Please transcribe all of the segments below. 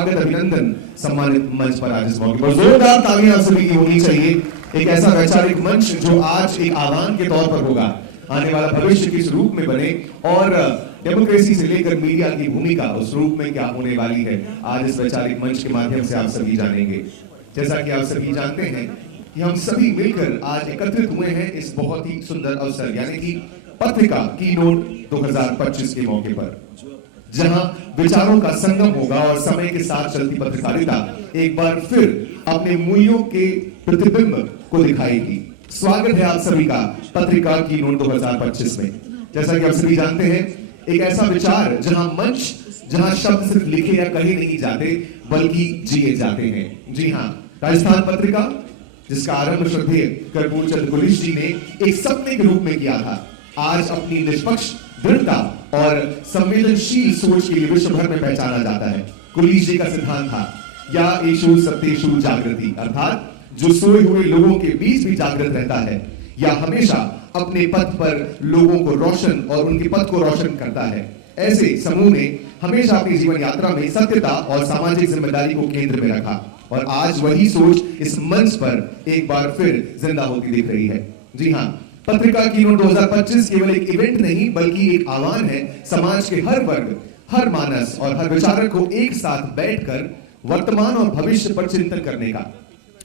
स्वागत अभिनंदन सम्मानित मंच पर आज इस मौके पर जोरदार तालियां आप सभी की होनी चाहिए। एक ऐसा वैचारिक मंच जो आज एक आह्वान के तौर पर होगा, आने वाला भविष्य किस रूप में बने और डेमोक्रेसी से लेकर मीडिया की भूमिका उस रूप में क्या होने वाली है, आज इस वैचारिक मंच के माध्यम से आप सभी जानेंगे। जैसा कि आप सभी जानते हैं कि हम सभी मिलकर आज एकत्रित हुए हैं इस बहुत ही सुंदर अवसर यानी कि पत्रिका कीनोट 2025 के मौके पर, जहां विचारों का संगम होगा और समय के साथ चलती पत्रकारिता एक बार फिर अपने मूल्यों के प्रतिबिंब को दिखाएगी। स्वागत है आप सभी का पत्रिका कीनोट 2025 में। जैसा कि आप सभी जानते हैं, एक ऐसा विचार जहां मंच, जहां शब्द सिर्फ लिखे या कहे नहीं जाते बल्कि जिए जाते हैं। जी हां, राजस्थान पत्रिका जिसका आरंभ श्रद्धेय कर्पूर चंद्र कुलिश जी ने एक सपने के रूप में किया था, आज अपनी निष्पक्ष दृढ़ता और संवेदनशील सोच के लिए विश्व भर में पहचाना जाता है। कुलिश जी का सिद्धांत था या एषु सत्येषु जागृति, अर्थात जो सोए हुए लोगों के बीच भी जागृत रहता है या हमेशा अपने पथ पर लोगों को रोशन और उनके पथ को रोशन करता है, ऐसे समूह ने हमेशा अपनी जीवन यात्रा में सत्यता और सामाजिक जिम्मेदारी को केंद्र में रखा और आज वही सोच इस मंच पर एक बार फिर जिंदा होती दिख रही है। जी हां, पत्रिका कीनोट 2025 केवल एक इवेंट नहीं बल्कि एक आह्वान है समाज के हर वर्ग, हर मानस और हर विचारक को एक साथ बैठकर वर्तमान और भविष्य पर चिंतन करने का।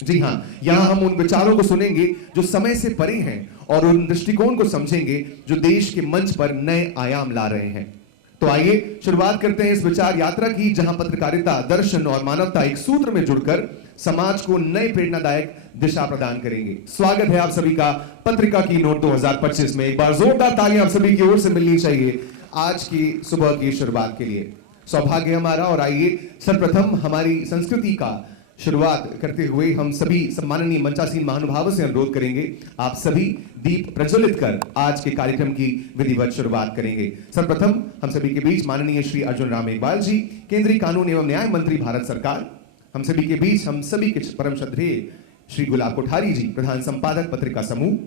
जी हां, यहां हम उन विचारों को सुनेंगे जो समय से परे हैं और उन दृष्टिकोण को समझेंगे जो देश के मंच पर नए आयाम ला रहे हैं। तो आइए शुरुआत करते हैं इस विचार यात्रा की, जहां पत्रकारिता, दर्शन और मानवता एक सूत्र में जुड़कर समाज को नए प्रेरणादायक दिशा प्रदान करेंगे। स्वागत है आप सभी का पत्रिका कीनोट 2025 में। एक बार जोरदार तालियां आप सभी की ओर से मिलनी चाहिए आज की सुबह की शुरुआत के लिए। सौभाग्य हमारा। और आइए सर्वप्रथम हमारी संस्कृति का शुरुआत करते हुए हम सभी सम्माननीय मंचासीन महानुभावों से अनुरोध करेंगे, आप सभी दीप प्रज्वलित कर आज के कार्यक्रम की विधिवत शुरुआत करेंगे। सर्वप्रथम हम सभी के बीच माननीय श्री अर्जुन राम मेघवाल जी, केंद्रीय कानून एवं न्याय मंत्री भारत सरकार। हम सभी के बीच हम सभी के परम श्रद्धेय श्री गुलाब कोठारी जी, प्रधान संपादक पत्रिका समूह।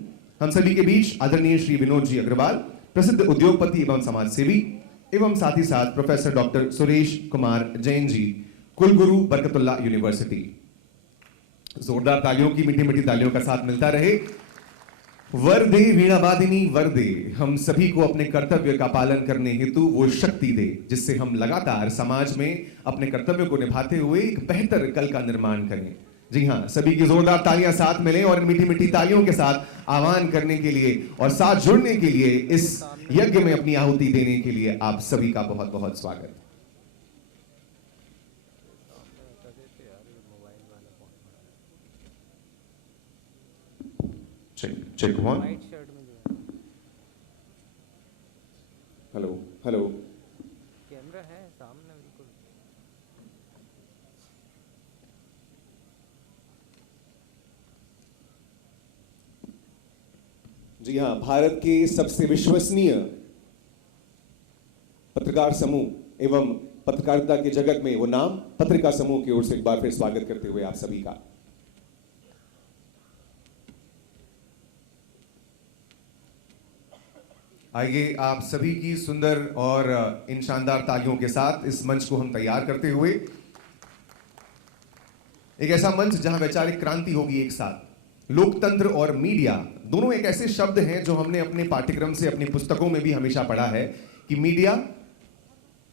हम सभी के बीच आदरणीय श्री विनोद जी अग्रवाल, प्रसिद्ध उद्योगपति एवं समाज सेवी, एवं साथ ही साथ प्रोफेसर डॉक्टर सुरेश कुमार जैन जी, कुलगुरु बरकतुल्लाह यूनिवर्सिटी। जोरदार तालियों की, मीठी मीठी तालियों का साथ मिलता रहे। वरदे वीणावादिनी वरदे, हम सभी को अपने कर्तव्य का पालन करने हेतु वो शक्ति दे जिससे हम लगातार समाज में अपने कर्तव्य को निभाते हुए एक बेहतर कल का निर्माण करें। जी हां, सभी की जोरदार तालियां साथ मिले और मीठी मीठी तालियों के साथ आह्वान करने के लिए और साथ जुड़ने के लिए, इस यज्ञ में अपनी आहुति देने के लिए आप सभी का बहुत बहुत स्वागत। चेक 1। हेलो हेलो, कैमरा है सामने बिल्कुल। जी हां, भारत के सबसे विश्वसनीय पत्रकार समूह एवं पत्रकारिता के जगत में वो नाम पत्रिका समूह की ओर से एक बार फिर स्वागत करते हुए आप सभी का। आइए आप सभी की सुंदर और इन शानदार तालियों के साथ इस मंच को हम तैयार करते हुए, एक ऐसा मंच जहां वैचारिक क्रांति होगी एक साथ। लोकतंत्र और मीडिया दोनों एक ऐसे शब्द हैं जो हमने अपने पाठ्यक्रम से, अपनी पुस्तकों में भी हमेशा पढ़ा है कि मीडिया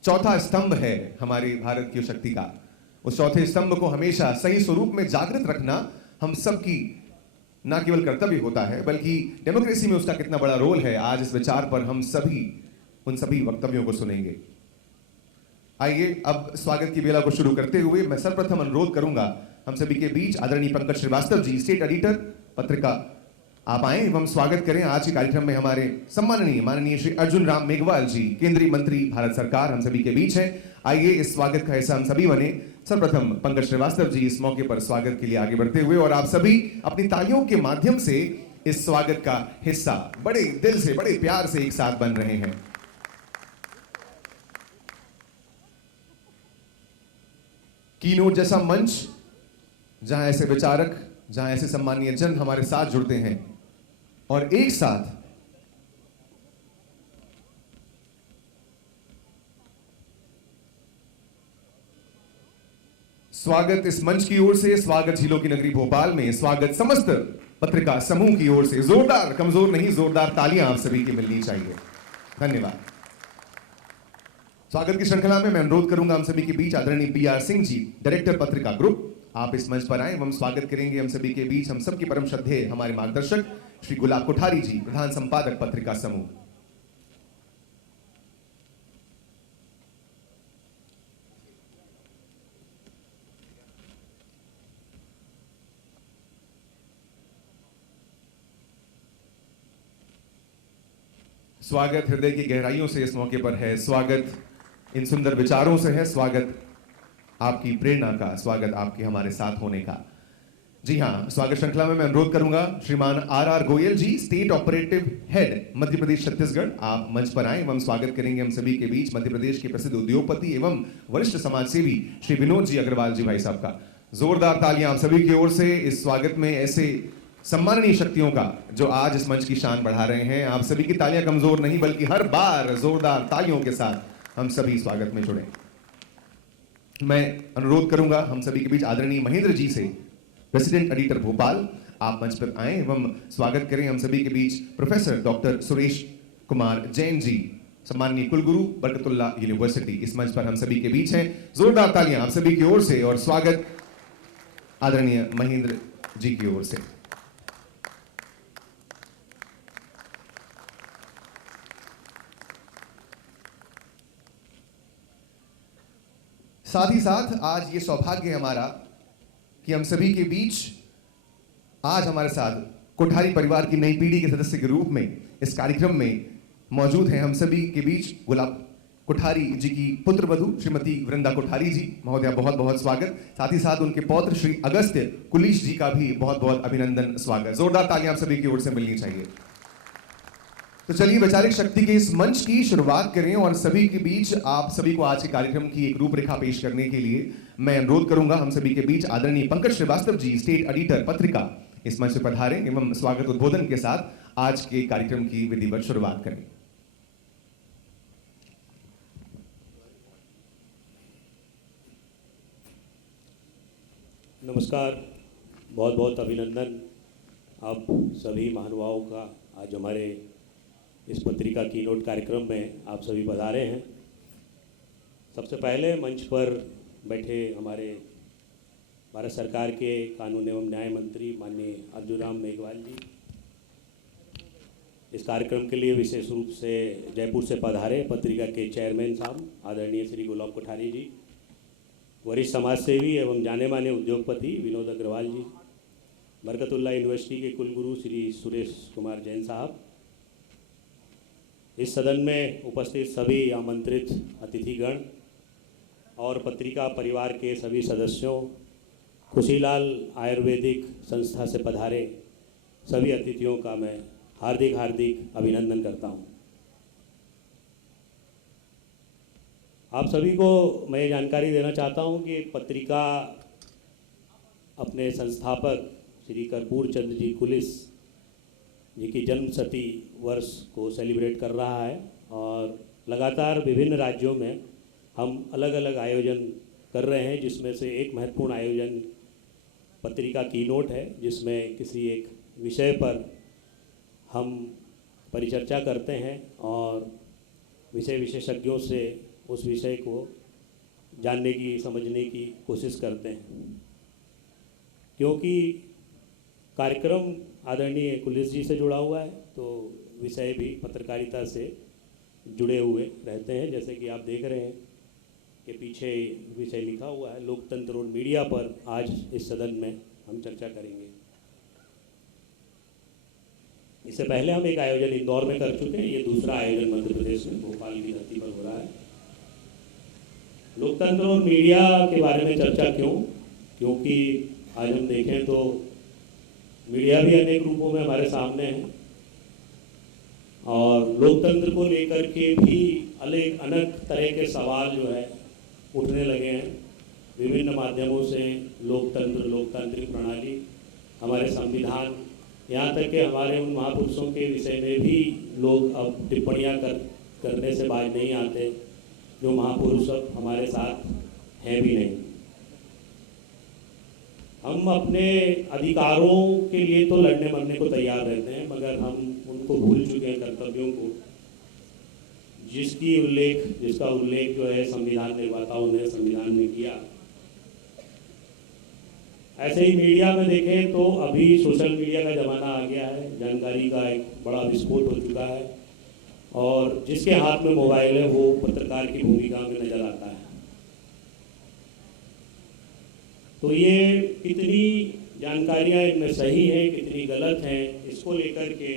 चौथा स्तंभ है हमारे भारत की शक्ति का। उस चौथे स्तंभ को हमेशा सही स्वरूप में जागृत रखना हम सबकी ना केवल कर्तव्य होता है बल्कि डेमोक्रेसी में उसका कितना बड़ा रोल है, आज इस विचार पर हम सभी उन सभी वक्तव्यों को सुनेंगे। आइए अब स्वागत की बेला को शुरू करते हुए मैं सर्वप्रथम अनुरोध करूंगा हम सभी के बीच आदरणीय पंकज श्रीवास्तव जी, स्टेट एडिटर पत्रिका, आप आए एवं स्वागत करें आज के कार्यक्रम में हमारे सम्माननीय माननीय श्री अर्जुन राम मेघवाल जी, केंद्रीय मंत्री भारत सरकार, हम सभी के बीच हैं। आइए इस स्वागत का हिस्सा हम सभी बने। सर्वप्रथम पंकज श्रीवास्तव जी इस मौके पर स्वागत के लिए आगे बढ़ते हुए और आप सभी अपनी तालियों के माध्यम से इस स्वागत का हिस्सा बड़े दिल से, बड़े प्यार से एक साथ बन रहे हैं। कीनोट जैसा मंच जहां ऐसे विचारक, जहां ऐसे सम्मानीय जन हमारे साथ जुड़ते हैं और एक साथ स्वागत इस मंच की ओर से, स्वागत झीलों की नगरी भोपाल में, स्वागत समस्त पत्रिका समूह की ओर से। जोरदार, कमजोर नहीं, जोरदार तालियां आप सभी की मिलनी चाहिए। धन्यवाद। स्वागत की श्रृंखला में मैं अनुरोध करूंगा हम सभी के बीच आदरणीय BR सिंह जी, डायरेक्टर पत्रिका ग्रुप, आप इस मंच पर आए एवं स्वागत करेंगे हम सभी के बीच हम सबके परम श्रद्धेय हमारे मार्गदर्शक श्री गुलाब कोठारी जी, प्रधान संपादक पत्रिका समूह। स्वागत हृदय की गहराइयों से इस मौके पर है, स्वागत इन सुंदर विचारों से है, स्वागत आपकी प्रेरणा का, स्वागत आपके हमारे साथ होने का। जी हां, स्वागत श्रृंखला में मैं अनुरोध करूंगा श्रीमान RR गोयल जी, state operative head Madhya Pradesh Chhattisgarh, आप मंच पर आए एवं स्वागत करेंगे हम सभी के बीच मध्य प्रदेश के प्रसिद्ध उद्योगपति एवं वरिष्ठ समाज सेवी श्री विनोद जी अग्रवाल जी भाई साहब का। जोरदार तालियां आप सभी की ओर से इस स्वागत में ऐसे सम्माननीय शक्तियों का जो आज इस मंच की शान बढ़ा रहे हैं। आप सभी की तालियां कमजोर नहीं बल्कि हर बार जोरदार तालियों के साथ हम सभी स्वागत में जुड़े। मैं अनुरोध करूंगा हम सभी के बीच आदरणीय महेंद्र जी से, प्रेसिडेंट एडिटर भोपाल, आप मंच पर आए एवं स्वागत करें हम सभी के बीच प्रोफेसर डॉक्टर सुरेश कुमार जैन जी, सम्माननीय कुलगुरु बरकतुल्लाह यूनिवर्सिटी, इस मंच पर हम सभी के बीच हैं। जोरदार तालियां आप सभी की ओर से और स्वागत आदरणीय महेंद्र जी की ओर से। साथ ही साथ आज ये सौभाग्य है हमारा कि हम सभी के बीच आज हमारे साथ कोठारी परिवार की नई पीढ़ी के सदस्य के रूप में इस कार्यक्रम में मौजूद हैं। हम सभी के बीच गुलाब कोठारी जी की पुत्र वधू श्रीमती वृंदा कोठारी जी, महोदया बहुत बहुत स्वागत। साथ ही साथ उनके पौत्र श्री अगस्त्य कुलीश जी का भी बहुत बहुत अभिनंदन, स्वागत। जोरदार तालियां आप सभी की ओर से मिलनी चाहिए। तो चलिए वैचारिक शक्ति के इस मंच की शुरुआत करें और सभी के बीच आप सभी को आज के कार्यक्रम की एक रूपरेखा पेश करने के लिए मैं अनुरोध करूंगा हम सभी के बीच आदरणीय पंकज श्रीवास्तव जी, स्टेट एडिटर पत्रिका, इस मंच पर पधारें एवं स्वागत उद्बोधन के साथ आज के कार्यक्रम की विधिवत शुरुआत करें। नमस्कार, बहुत बहुत अभिनंदन आप सभी महानुभावों का। आज हमारे इस पत्रिका कीनोट कार्यक्रम में आप सभी पधारे हैं। सबसे पहले मंच पर बैठे हमारे भारत सरकार के कानून एवं न्याय मंत्री माननीय अर्जुन राम मेघवाल जी, इस कार्यक्रम के लिए विशेष रूप से जयपुर से पधारे पत्रिका के चेयरमैन साहब आदरणीय श्री गुलाब कोठारी जी, वरिष्ठ समाज सेवी एवं जाने माने उद्योगपति विनोद अग्रवाल जी, बरकतुल्लाह यूनिवर्सिटी के कुलगुरु श्री सुरेश कुमार जैन साहब, इस सदन में उपस्थित सभी आमंत्रित अतिथिगण और पत्रिका परिवार के सभी सदस्यों, खुशीलाल आयुर्वेदिक संस्था से पधारे सभी अतिथियों का मैं हार्दिक हार्दिक अभिनंदन करता हूं। आप सभी को मैं ये जानकारी देना चाहता हूं कि पत्रिका अपने संस्थापक श्री कर्पूर चंद्र जी कुलिस जी की जन्म शती वर्ष को सेलिब्रेट कर रहा है और लगातार विभिन्न राज्यों में हम अलग अलग आयोजन कर रहे हैं, जिसमें से एक महत्वपूर्ण आयोजन पत्रिका कीनोट है, जिसमें किसी एक विषय पर हम परिचर्चा करते हैं और विषय विशेषज्ञों से उस विषय को जानने की समझने की कोशिश करते हैं। क्योंकि कार्यक्रम आदरणीय कुलिस जी से जुड़ा हुआ है तो विषय भी पत्रकारिता से जुड़े हुए रहते हैं। जैसे कि आप देख रहे हैं कि पीछे विषय लिखा हुआ है, लोकतंत्र और मीडिया पर आज इस सदन में हम चर्चा करेंगे। इससे पहले हम एक आयोजन इंदौर में कर चुके हैं, ये दूसरा आयोजन मध्य प्रदेश में भोपाल की धरती पर हो रहा है। लोकतंत्र और मीडिया के बारे में चर्चा क्यों? क्योंकि आज हम देखें तो मीडिया भी अनेक रूपों में हमारे सामने है और लोकतंत्र को लेकर के भी अनेक तरह के सवाल जो है उठने लगे हैं। विभिन्न माध्यमों से लोकतंत्र, लोकतांत्रिक प्रणाली, हमारे संविधान, यहाँ तक कि हमारे उन महापुरुषों के विषय में भी लोग अब टिप्पणियाँ करने से बाज नहीं आते जो महापुरुष अब हमारे साथ हैं भी नहीं। हम अपने अधिकारों के लिए तो लड़ने मरने को तैयार रहते हैं, मगर हम उनको भूल चुके हैं कर्तव्यों को, जिसका उल्लेख जो है संविधान निर्माताओं ने संविधान में किया। ऐसे ही मीडिया में देखें तो अभी सोशल मीडिया का ज़माना आ गया है, जानकारी का एक बड़ा विस्फोट हो चुका है, और जिसके हाथ में मोबाइल है वो पत्रकार की भूमिका में नज़र आता है। तो ये कितनी जानकारियाँ इनमें सही हैं, कितनी गलत हैं, इसको लेकर के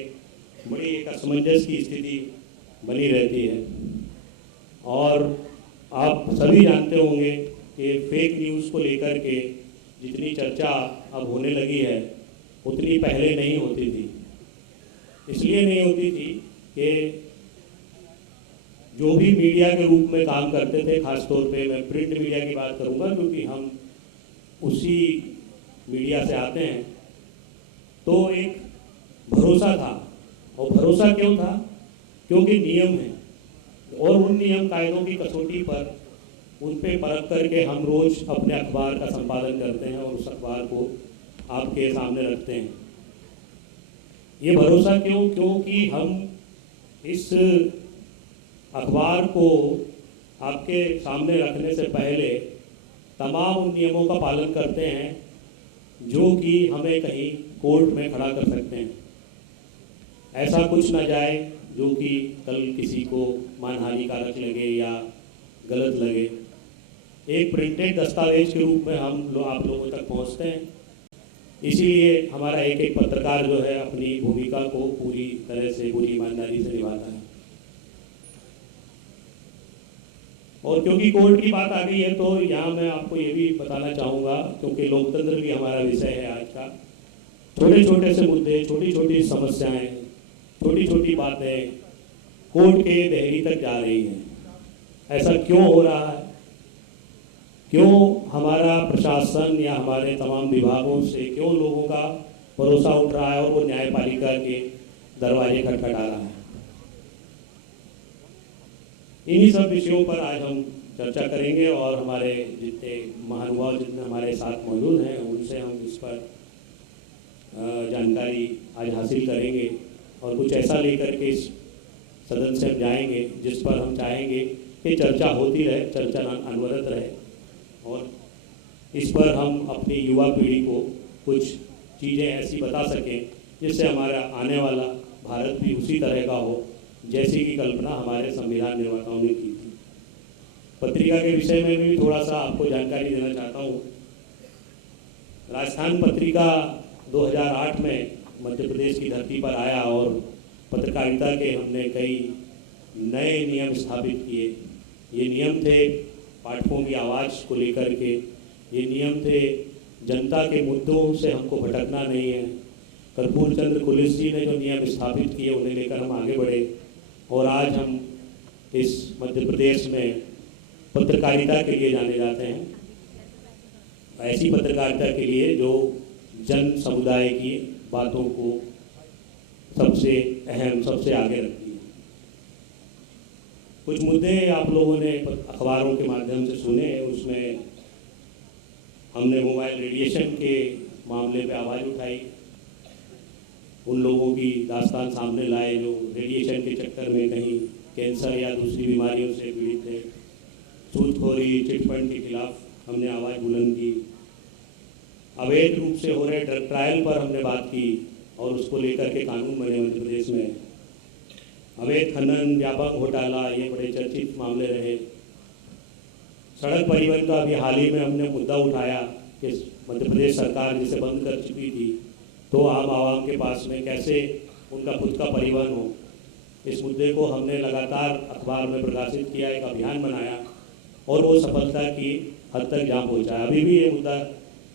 बड़ी एक असमंजस की स्थिति बनी रहती है। और आप सभी जानते होंगे कि फेक न्यूज़ को लेकर के जितनी चर्चा अब होने लगी है उतनी पहले नहीं होती थी। इसलिए नहीं होती थी कि जो भी मीडिया के रूप में काम करते थे, खासतौर पे मैं प्रिंट मीडिया की बात करूँगा क्योंकि हम उसी मीडिया से आते हैं, तो एक भरोसा था। और भरोसा क्यों था? क्योंकि नियम है, और उन नियम कायदों की कसौटी पर उन पे परख करके हम रोज़ अपने अखबार का संपादन करते हैं और उस अखबार को आपके सामने रखते हैं। ये भरोसा क्यों? क्योंकि हम इस अखबार को आपके सामने रखने से पहले तमाम उन नियमों का पालन करते हैं जो कि हमें कहीं कोर्ट में खड़ा कर सकते हैं। ऐसा कुछ ना जाए जो कि कल किसी को मानहानिकारक लगे या गलत लगे। एक प्रिंटेड दस्तावेज के रूप में हम आप लोगों तक पहुंचते हैं, इसीलिए हमारा एक एक पत्रकार जो है अपनी भूमिका को पूरी तरह से, पूरी ईमानदारी से निभाता है। और क्योंकि कोर्ट की बात आ गई है तो यहाँ मैं आपको ये भी बताना चाहूँगा, क्योंकि लोकतंत्र भी हमारा विषय है आज का। छोटे छोटे से मुद्दे, छोटी छोटी समस्याएं, छोटी छोटी बातें कोर्ट के देहरी तक जा रही हैं। ऐसा क्यों हो रहा है? क्यों हमारा प्रशासन या हमारे तमाम विभागों से क्यों लोगों का भरोसा उठ रहा है और वो न्यायपालिका के दरवाजे खटखटा रहा है? इन्हीं सब विषयों पर आज हम चर्चा करेंगे और हमारे जितने महानुभाव जितने हमारे साथ मौजूद हैं उनसे हम इस पर जानकारी आज हासिल करेंगे और कुछ ऐसा लेकर के इस सदन से हम जाएंगे जिस पर हम चाहेंगे कि चर्चा होती रहे, चर्चा अनवरत रहे, और इस पर हम अपनी युवा पीढ़ी को कुछ चीज़ें ऐसी बता सकें जिससे हमारा आने वाला भारत भी उसी तरह का हो जैसी की कल्पना हमारे संविधान निर्माताओं ने की थी। पत्रिका के विषय में भी थोड़ा सा आपको जानकारी देना चाहता हूँ। राजस्थान पत्रिका 2008 में मध्य प्रदेश की धरती पर आया और पत्रकारिता के हमने कई नए नियम स्थापित किए। ये नियम थे पाठकों की आवाज़ को लेकर के, ये नियम थे जनता के मुद्दों से हमको भटकना नहीं है। कर्पूर चंद्र कुलिस जी ने जो नियम स्थापित किए उन्हें लेकर हम आगे बढ़े और आज हम इस मध्य प्रदेश में पत्रकारिता के लिए जाने जाते हैं। ऐसी पत्रकारिता के लिए जो जन समुदाय की बातों को सबसे अहम, सबसे आगे रखती है। कुछ मुद्दे आप लोगों ने अखबारों के माध्यम से सुने, उसमें हमने मोबाइल रेडिएशन के मामले पे आवाज़ उठाई, उन लोगों की दास्तान सामने लाए जो रेडिएशन के चक्कर में कहीं कैंसर या दूसरी बीमारियों से पीड़ित थे। सूदखोरी, चिटफंड के खिलाफ हमने आवाज़ बुलंद की। अवैध रूप से हो रहे ड्रग ट्रायल पर हमने बात की और उसको लेकर के कानून बने मध्य प्रदेश में। अवैध खनन, व्यापक घोटाला, ये बड़े चर्चित मामले रहे। सड़क परिवहन का भी हाल ही में हमने मुद्दा उठाया कि मध्य प्रदेश सरकार जिसे बंद कर चुकी थी तो आम आवाम के पास में कैसे उनका खुद का परिवहन हो। इस मुद्दे को हमने लगातार अखबार में प्रकाशित किया, एक अभियान बनाया और वो सफलता की हद तक जहाँ पहुँचा। अभी भी ये मुद्दा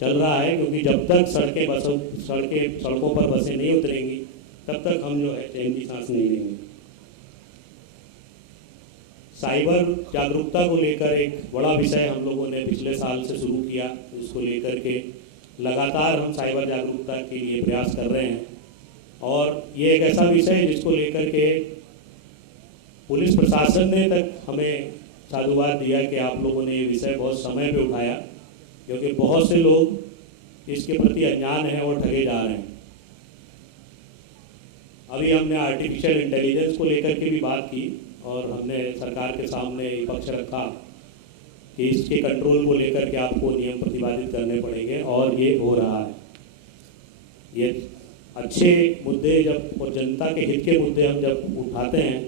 चल रहा है क्योंकि जब तक सड़कों पर बसें नहीं उतरेंगी तब तक हम जो है चैन की सांस नहीं लेंगे। साइबर जागरूकता को लेकर एक बड़ा विषय हम लोगों ने पिछले साल से शुरू किया, इसको लेकर के लगातार हम साइबर जागरूकता के लिए प्रयास कर रहे हैं और ये एक ऐसा विषय है जिसको लेकर के पुलिस प्रशासन ने तक हमें साधुवाद दिया कि आप लोगों ने ये विषय बहुत समय पे उठाया, क्योंकि बहुत से लोग इसके प्रति अनजान हैं और ठगे जा रहे हैं। अभी हमने आर्टिफिशियल इंटेलिजेंस को लेकर के भी बात की और हमने सरकार के सामने पक्ष रखा कि इसके कंट्रोल को लेकर के आपको नियम प्रतिपादित करने पड़ेंगे और ये हो रहा है। ये अच्छे मुद्दे जब और जनता के हित के मुद्दे हम जब उठाते हैं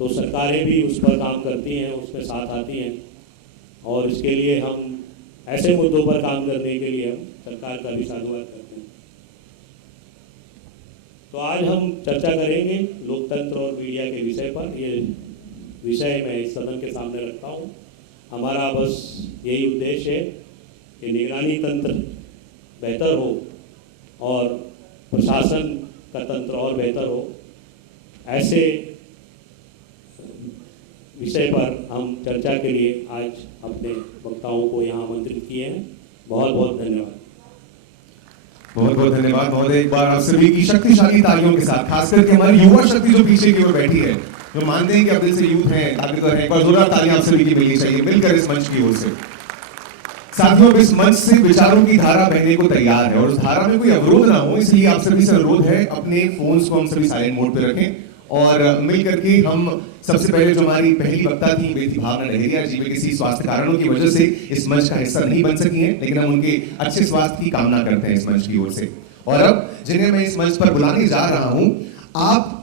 तो सरकारें भी उस पर काम करती हैं, उसमें साथ आती हैं और इसके लिए हम ऐसे मुद्दों पर काम करने के लिए हम सरकार का भी साधुवाद करते हैं। तो आज हम चर्चा करेंगे लोकतंत्र और मीडिया के विषय पर। ये विषय मैं इस सदन के सामने रखता हूँ। हमारा बस यही उद्देश्य है कि निगरानी तंत्र बेहतर हो और प्रशासन का तंत्र और बेहतर हो। ऐसे विषय पर हम चर्चा के लिए आज अपने वक्ताओं को यहाँ आमंत्रित किए हैं। बहुत बहुत धन्यवाद। बहुत बहुत धन्यवाद महोदय। एक बार आप सभी की शक्तिशाली तालियों के साथ, खास करके हमारी युवा शक्ति जो पीछे की ओर बैठी है, जो मानते हैं कि अब दिल से यूथ है, ताकतवर है, एक बार जोरदार तालियां आप सभी की मिलनी चाहिए मिलकर इस मंच की ओर से। साथियों, इस मंच से विचारों की धारा बहने को तैयार है और उस धारा में कोई अवरोध ना हो, इसलिए आप सभी से अनुरोध है अपने फोन्स को हम सभी साइलेंट मोड पे रखें और मिल करके हम सबसे पहले जो हमारी पहली वक्ता थी बेटी भावना लहरिया जी, वे किसी स्वास्थ्य कारणों की वजह से इस मंच का हिस्सा नहीं बन सकी हैं, लेकिन हम उनके अच्छे स्वास्थ्य की कामना करते हैं इस मंच की ओर से। और अब जिन्हें मैं इस मंच पर बुलाने जा रहा हूं, आप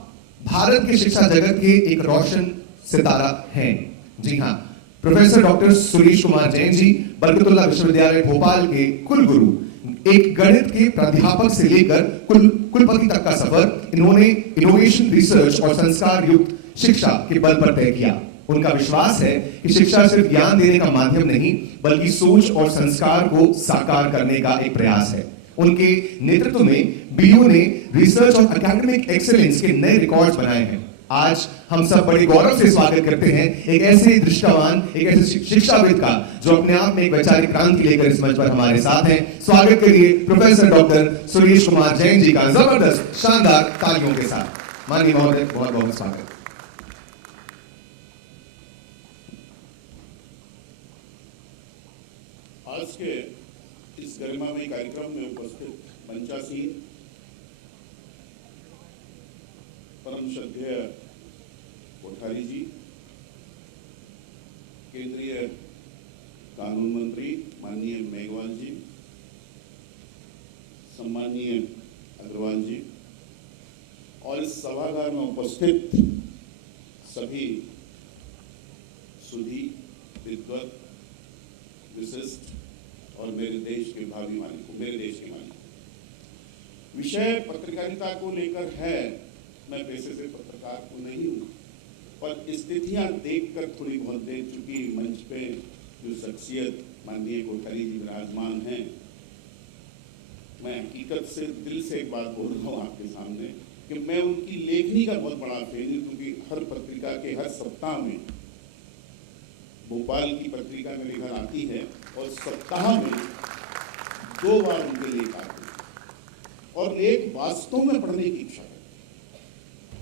भारत के शिक्षा जगत के एक रोशन सितारा हैं। जी हाँ, प्रोफेसर डॉक्टर सुरेश कुमार जैन जी, बरकतुल्लाह विश्वविद्यालय भोपाल के कुलगुरु, एक गणित के प्राध्यापक से लेकर कुलपति तक का सफर इन्होंने इनोवेशन, रिसर्च और संस्कार युक्त शिक्षा के बल पर तय किया। उनका विश्वास है कि शिक्षा सिर्फ ज्ञान देने का माध्यम नहीं, बल्कि सोच और संस्कार को साकार करने का एक प्रयास है। उनके नेतृत्व में बीयू ने रिसर्च और एकेडमिक एक्सीलेंस के नए रिकॉर्ड्स बनाए हैं। आज हम सब बड़े गौरव से स्वागत करते हैं एक ऐसे दृष्टावान, एक ऐसे शिक्षाविद का जो अपने आप में एक वैचारिक क्रांति लेकर इस मंच पर हमारे साथ हैं। स्वागत करिए प्रोफेसर डॉक्टर सुरेश कुमार जैन जी का जबरदस्त शानदार तालियों के साथ। माननीय महोदय, बहुत बहुत स्वागत। आज के इस गरिमामय कार्यक्रम में उपस्थित मंचासीन परम श्रद्धेय कोठारी जी, केंद्रीय कानून मंत्री माननीय मेघवाल जी, सम्माननीय अग्रवाल जी और इस सभागार में उपस्थित सभी सुधी, विद्वत, विशिष्ट और मेरे देश के भावी मालिकों, मेरे देश के मालिकों। विषय पत्रकारिता को लेकर है। मैं पेशे से पत्रकार को नहीं हूँ, पर स्थितियाँ देखकर थोड़ी बहुत देर चुकी मंच पे जो शख्सियत माननीय कोठारी जी विराजमान हैं, मैं हकीकत से दिल से एक बात बोल रहा हूँ आपके सामने कि मैं उनकी लेखनी का बहुत बड़ा फैन हूँ, क्योंकि हर पत्रिका के हर सप्ताह में भोपाल की पत्रिका में लेखन आती है और सप्ताह में 2 बार उनके लेख आते हैं और लेख वास्तव में पढ़ने की इच्छा है।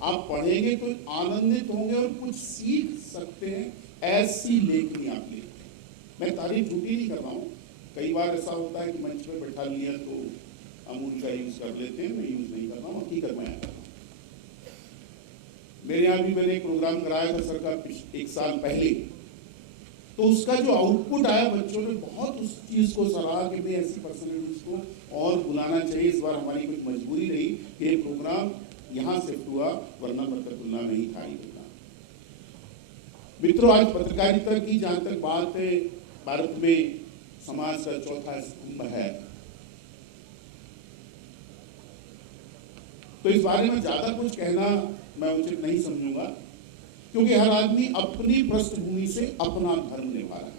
आप पढ़ेंगे तो आनंदित होंगे और कुछ सीख सकते हैं, ऐसी लेखनी आप लिखते हैं। मैं तारीफ झूठी नहीं कर रहा हूँ। कई बार ऐसा होता है कि मंच पर बैठा लिया तो अमूल का यूज कर लेते हैं, मैं यूज नहीं कर रहा हूँ, हकीकत में कर रहा हूँ। मेरे यहाँ भी मैंने एक प्रोग्राम कराया था सर का 1 साल पहले, तो उसका जो आउटपुट आया, बच्चों ने बहुत उस चीज को सराहा कि भाई ऐसी पर्सनैलिटीज को और बुलाना चाहिए। इस बार हमारी कुछ मजबूरी रही कि ये प्रोग्राम यहाँ शिफ्ट हुआ, वरना बरकतुल्लाह में ही था ये प्रोग्राम। मित्रों, आज पत्रकारिता की जहाँ तक बात है, भारत में समाज का चौथा स्तंभ है, तो इस बारे में ज्यादा कुछ कहना मैं उचित नहीं समझूंगा, क्योंकि हर आदमी अपनी पृष्ठभूमि से अपना धर्म निभा रहा है।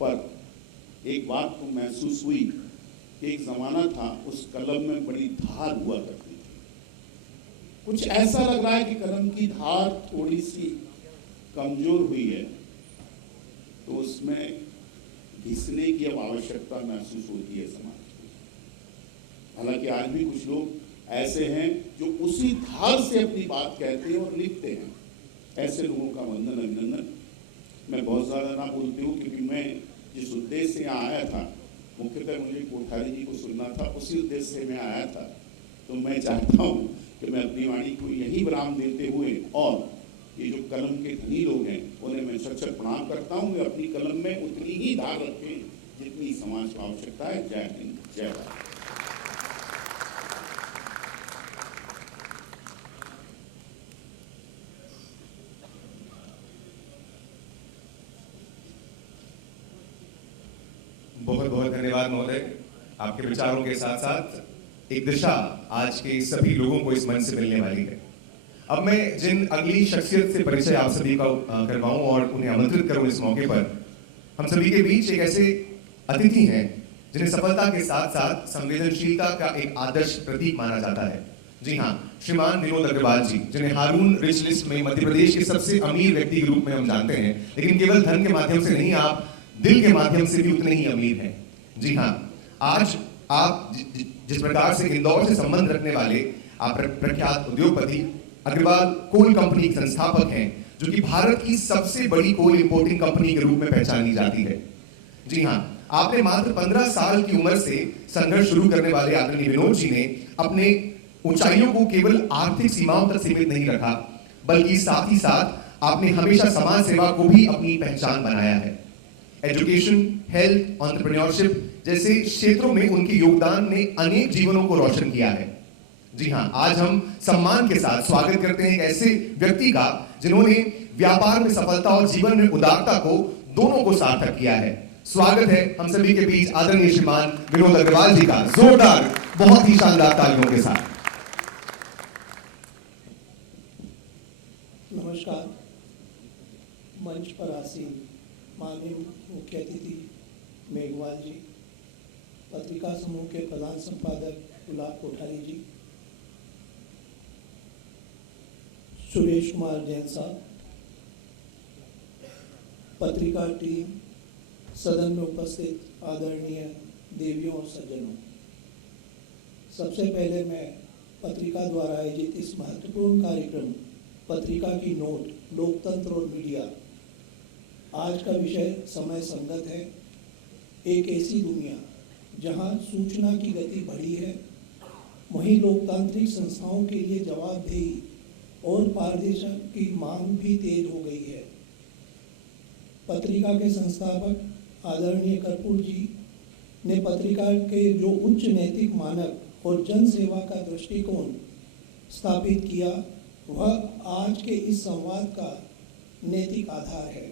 पर एक बात तो महसूस हुई कि एक जमाना था उस कलम में बड़ी धार हुआ करती थी। कुछ ऐसा लग रहा है कि कलम की धार थोड़ी सी कमजोर हुई है, तो उसमें घिसने की अब आवश्यकता महसूस होती है समाज को। हालांकि आज भी कुछ लोग ऐसे हैं जो उसी धार से अपनी बात कहते हैं और लिखते हैं। ऐसे लोगों का वंदन, अभिनंदन। मैं बहुत ज़्यादा ना बोलती हूँ, क्योंकि मैं जिस उद्देश्य से यहाँ आया था मुख्यतः मुझे कोठारी जी को सुनना था, उसी उद्देश्य से मैं आया था। तो मैं चाहता हूँ कि मैं अपनी वाणी को यही विराम देते हुए, और ये जो कलम के धनी लोग हैं उन्हें मैं सच्चा प्रणाम करता हूँ। वे अपनी कलम में उतनी ही धार रखें जितनी समाज को आवश्यकता है। जय हिंद, जय भारत। बहुत बहुत धन्यवाद महोदय। आपके विचारों के साथ साथ एक दिशा आज के सभी लोगों को इस मंच से मिलने वाली है। अब मैं जिन अगली शख्सियत से परिचय आप सभी का करवाऊं और उन्हें आमंत्रित करूं इस मौके पर, हम सभी के बीच एक ऐसे अतिथि हैं जिन्हें सफलता के साथ साथ संवेदनशीलता का एक आदर्श प्रतीक माना जाता है। जी हाँ, श्रीमान विनोद अग्रवाल जी, जिन्हें हारून रिच लिस्ट में मध्य प्रदेश के सबसे अमीर व्यक्ति के रूप में हम जानते हैं, लेकिन केवल धन के माध्यम से नहीं, आप दिल के माध्यम से भी उतने ही अमीर हैं। जी हाँ, आज आप जिस प्रकार से इंदौर से संबंध रखने वाले आप प्रख्यात उद्योगपति अग्रवाल कोल कंपनी के संस्थापक हैं, जो कि भारत की सबसे बड़ी कोल इंपोर्टिंग कंपनी के रूप में पहचानी जाती है। जी हाँ, आपने मात्र 15 साल की उम्र से संघर्ष शुरू करने वाले आदरणीय विनोद जी ने अपने ऊंचाइयों को केवल आर्थिक सीमाओं तक सीमित नहीं रखा, बल्कि साथ ही साथ आपने हमेशा समाज सेवा को भी अपनी पहचान बनाया है। एजुकेशन, हेल्थ, एंटरप्रेन्योरशिप जैसे क्षेत्रों में उनके योगदान ने अनेक जीवनों को रोशन किया है। जी हाँ, आज हम सम्मान के साथ स्वागत करते हैं एक ऐसे व्यक्ति का जिन्होंने व्यापार में सफलता और जीवन में उदारता को दोनों को सार्थक किया है। स्वागत है हम सभी के बीच आदरणीय श्रीमान विनोद अग्रवाल जी का, जोरदार, बहुत ही शानदार तालियों के साथ। नमस्कार। मंच पर आसीन माननीय मुख्य अतिथि मेघवाल जी, पत्रिका समूह के प्रधान संपादक गुलाब कोठारी जी, सुरेश कुमार जैन साहब, पत्रिका टीम, सदन में उपस्थित आदरणीय देवियों और सज्जनों, सबसे पहले मैं पत्रिका द्वारा आयोजित इस महत्वपूर्ण कार्यक्रम पत्रिका की नोट, लोकतंत्र और मीडिया, आज का विषय समय संगत है। एक ऐसी दुनिया जहां सूचना की गति बढ़ी है, वहीं लोकतांत्रिक संस्थाओं के लिए जवाबदेही और पारदर्शिता की मांग भी तेज हो गई है। पत्रिका के संस्थापक आदरणीय कर्पूर जी ने पत्रिका के जो उच्च नैतिक मानक और जन सेवा का दृष्टिकोण स्थापित किया, वह आज के इस संवाद का नैतिक आधार है।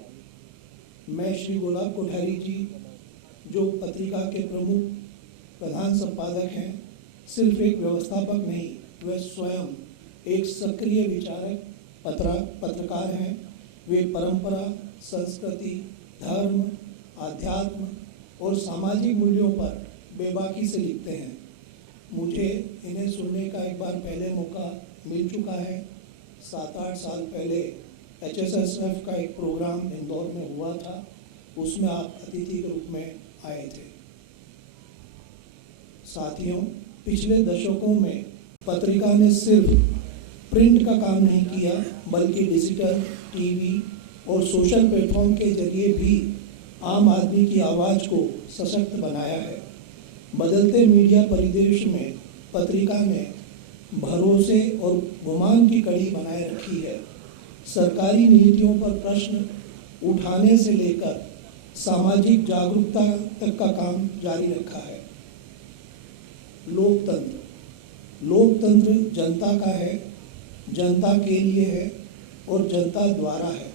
मैं श्री गुलाब कोठारी जी, जो पत्रिका के प्रमुख प्रधान संपादक हैं, सिर्फ एक व्यवस्थापक नहीं, वे स्वयं एक सक्रिय विचारक पत्रकार हैं। वे परंपरा, संस्कृति, धर्म, आध्यात्म और सामाजिक मूल्यों पर बेबाकी से लिखते हैं। मुझे इन्हें सुनने का एक बार पहले मौका मिल चुका है। 7-8 साल पहले HSSF का एक प्रोग्राम इंदौर में हुआ था, उसमें आप अतिथि के रूप में आए थे। साथियों, पिछले दशकों में पत्रिका ने सिर्फ प्रिंट का काम नहीं किया, बल्कि डिजिटल, टीवी और सोशल प्लेटफॉर्म के जरिए भी आम आदमी की आवाज़ को सशक्त बनाया है। बदलते मीडिया परिदृश्य में पत्रिका ने भरोसे और गुमान की कड़ी बनाए रखी है। सरकारी नीतियों पर प्रश्न उठाने से लेकर सामाजिक जागरूकता तक का काम जारी रखा है। लोकतंत्र जनता का है, जनता के लिए है और जनता द्वारा है।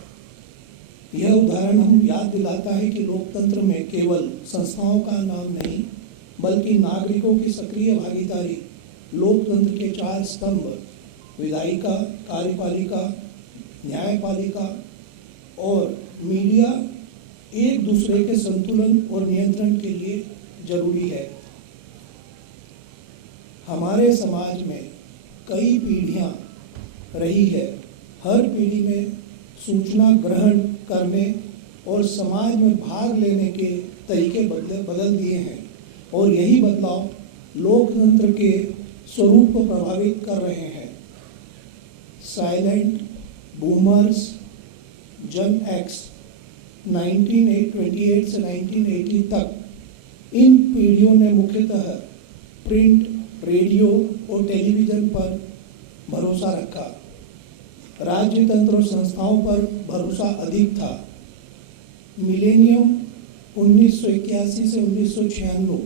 यह उदाहरण हम याद दिलाता है कि लोकतंत्र में केवल संस्थाओं का नाम नहीं, बल्कि नागरिकों की सक्रिय भागीदारी, लोकतंत्र के 4 स्तंभ, विधायिका, कार्यपालिका, न्यायपालिका और मीडिया, एक दूसरे के संतुलन और नियंत्रण के लिए जरूरी है। हमारे समाज में कई पीढ़ियां रही है। हर पीढ़ी में सूचना ग्रहण करने और समाज में भाग लेने के तरीके बदल दिए हैं, और यही बदलाव लोकतंत्र के स्वरूप को प्रभावित कर रहे हैं। साइलेंट बूमर्स, जन एक्स 1928 से 1980 तक, इन पीढ़ी पीढ़ियों ने मुख्यतः प्रिंट, रेडियो और टेलीविज़न पर भरोसा रखा। राज्य तंत्र और संस्थाओं पर भरोसा अधिक था। मिलेनियम 1981 से 1996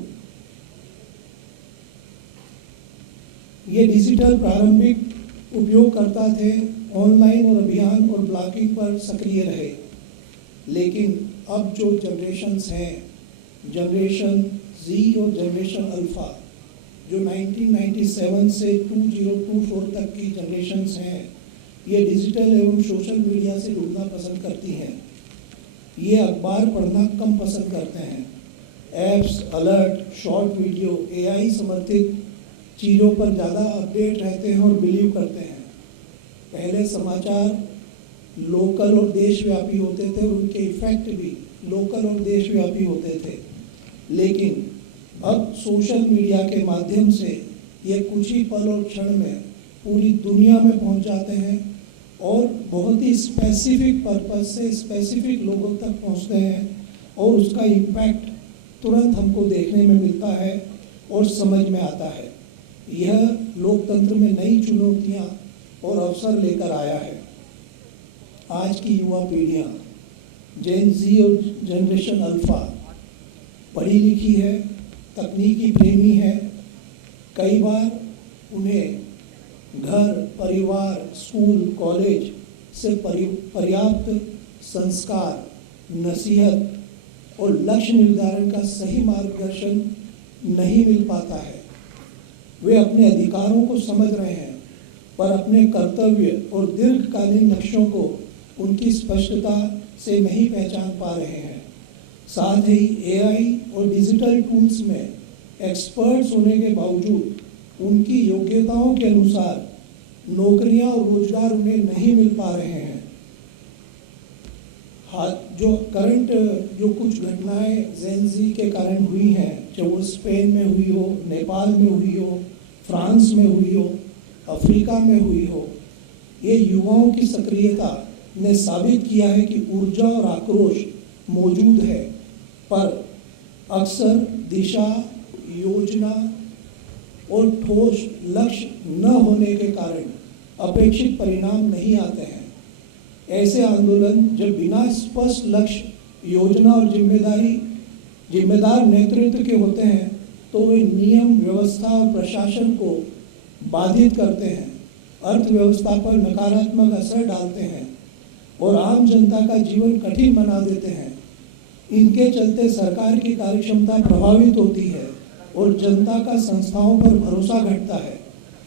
ये डिजिटल प्रारंभिक उपयोगकर्ता थे, ऑनलाइन और अभियान और ब्लॉगिंग पर सक्रिय रहे। लेकिन अब जो जनरेशन्स हैं, जनरेशन जी और जनरेशन अल्फ़ा, जो 1997 से 2024 तक की जनरेशन्स हैं, ये डिजिटल एवं सोशल मीडिया से जुड़ना पसंद करती हैं। ये अखबार पढ़ना कम पसंद करते हैं। Apps, alert, short video, AI समर्थित चीज़ों पर ज़्यादा अपडेट रहते हैं और बिलीव करते हैं। पहले समाचार लोकल और देशव्यापी होते थे और उनके इफ़ेक्ट भी लोकल और देशव्यापी होते थे। लेकिन अब सोशल मीडिया के माध्यम से ये कुछ ही पल और क्षण में पूरी दुनिया में पहुंच जाते हैं और बहुत ही स्पेसिफिक पर्पस से स्पेसिफिक लोगों तक पहुंचते हैं और उसका इम्पैक्ट तुरंत हमको देखने में मिलता है और समझ में आता है। यह लोकतंत्र में नई चुनौतियां और अवसर लेकर आया है। आज की युवा पीढ़ियां, जेन जी और जनरेशन अल्फ़ा, पढ़ी लिखी है, तकनीकी प्रेमी है। कई बार उन्हें घर, परिवार, स्कूल, कॉलेज से पर्याप्त संस्कार, नसीहत और लक्ष्य निर्धारण का सही मार्गदर्शन नहीं मिल पाता है। वे अपने अधिकारों को समझ रहे हैं, पर अपने कर्तव्य और दीर्घकालीन लक्ष्यों को उनकी स्पष्टता से नहीं पहचान पा रहे हैं। साथ ही एआई और डिजिटल टूल्स में एक्सपर्ट्स होने के बावजूद उनकी योग्यताओं के अनुसार नौकरियां और रोजगार उन्हें नहीं मिल पा रहे हैं। जो करंट जो कुछ घटनाएं जेन जी के कारण हुई हैं, चाहे वो स्पेन में हुई हो, नेपाल में हुई हो, फ्रांस में हुई हो, अफ्रीका में हुई हो, ये युवाओं की सक्रियता ने साबित किया है कि ऊर्जा और आक्रोश मौजूद है, पर अक्सर दिशा, योजना और ठोस लक्ष्य न होने के कारण अपेक्षित परिणाम नहीं आते हैं। ऐसे आंदोलन जब बिना स्पष्ट लक्ष्य, योजना और जिम्मेदार नेतृत्व के होते हैं तो वे नियम, व्यवस्था और प्रशासन को बाधित करते हैं, अर्थव्यवस्था पर नकारात्मक असर डालते हैं और आम जनता का जीवन कठिन बना देते हैं। इनके चलते सरकार की कार्यक्षमता प्रभावित होती है और जनता का संस्थाओं पर भरोसा घटता है,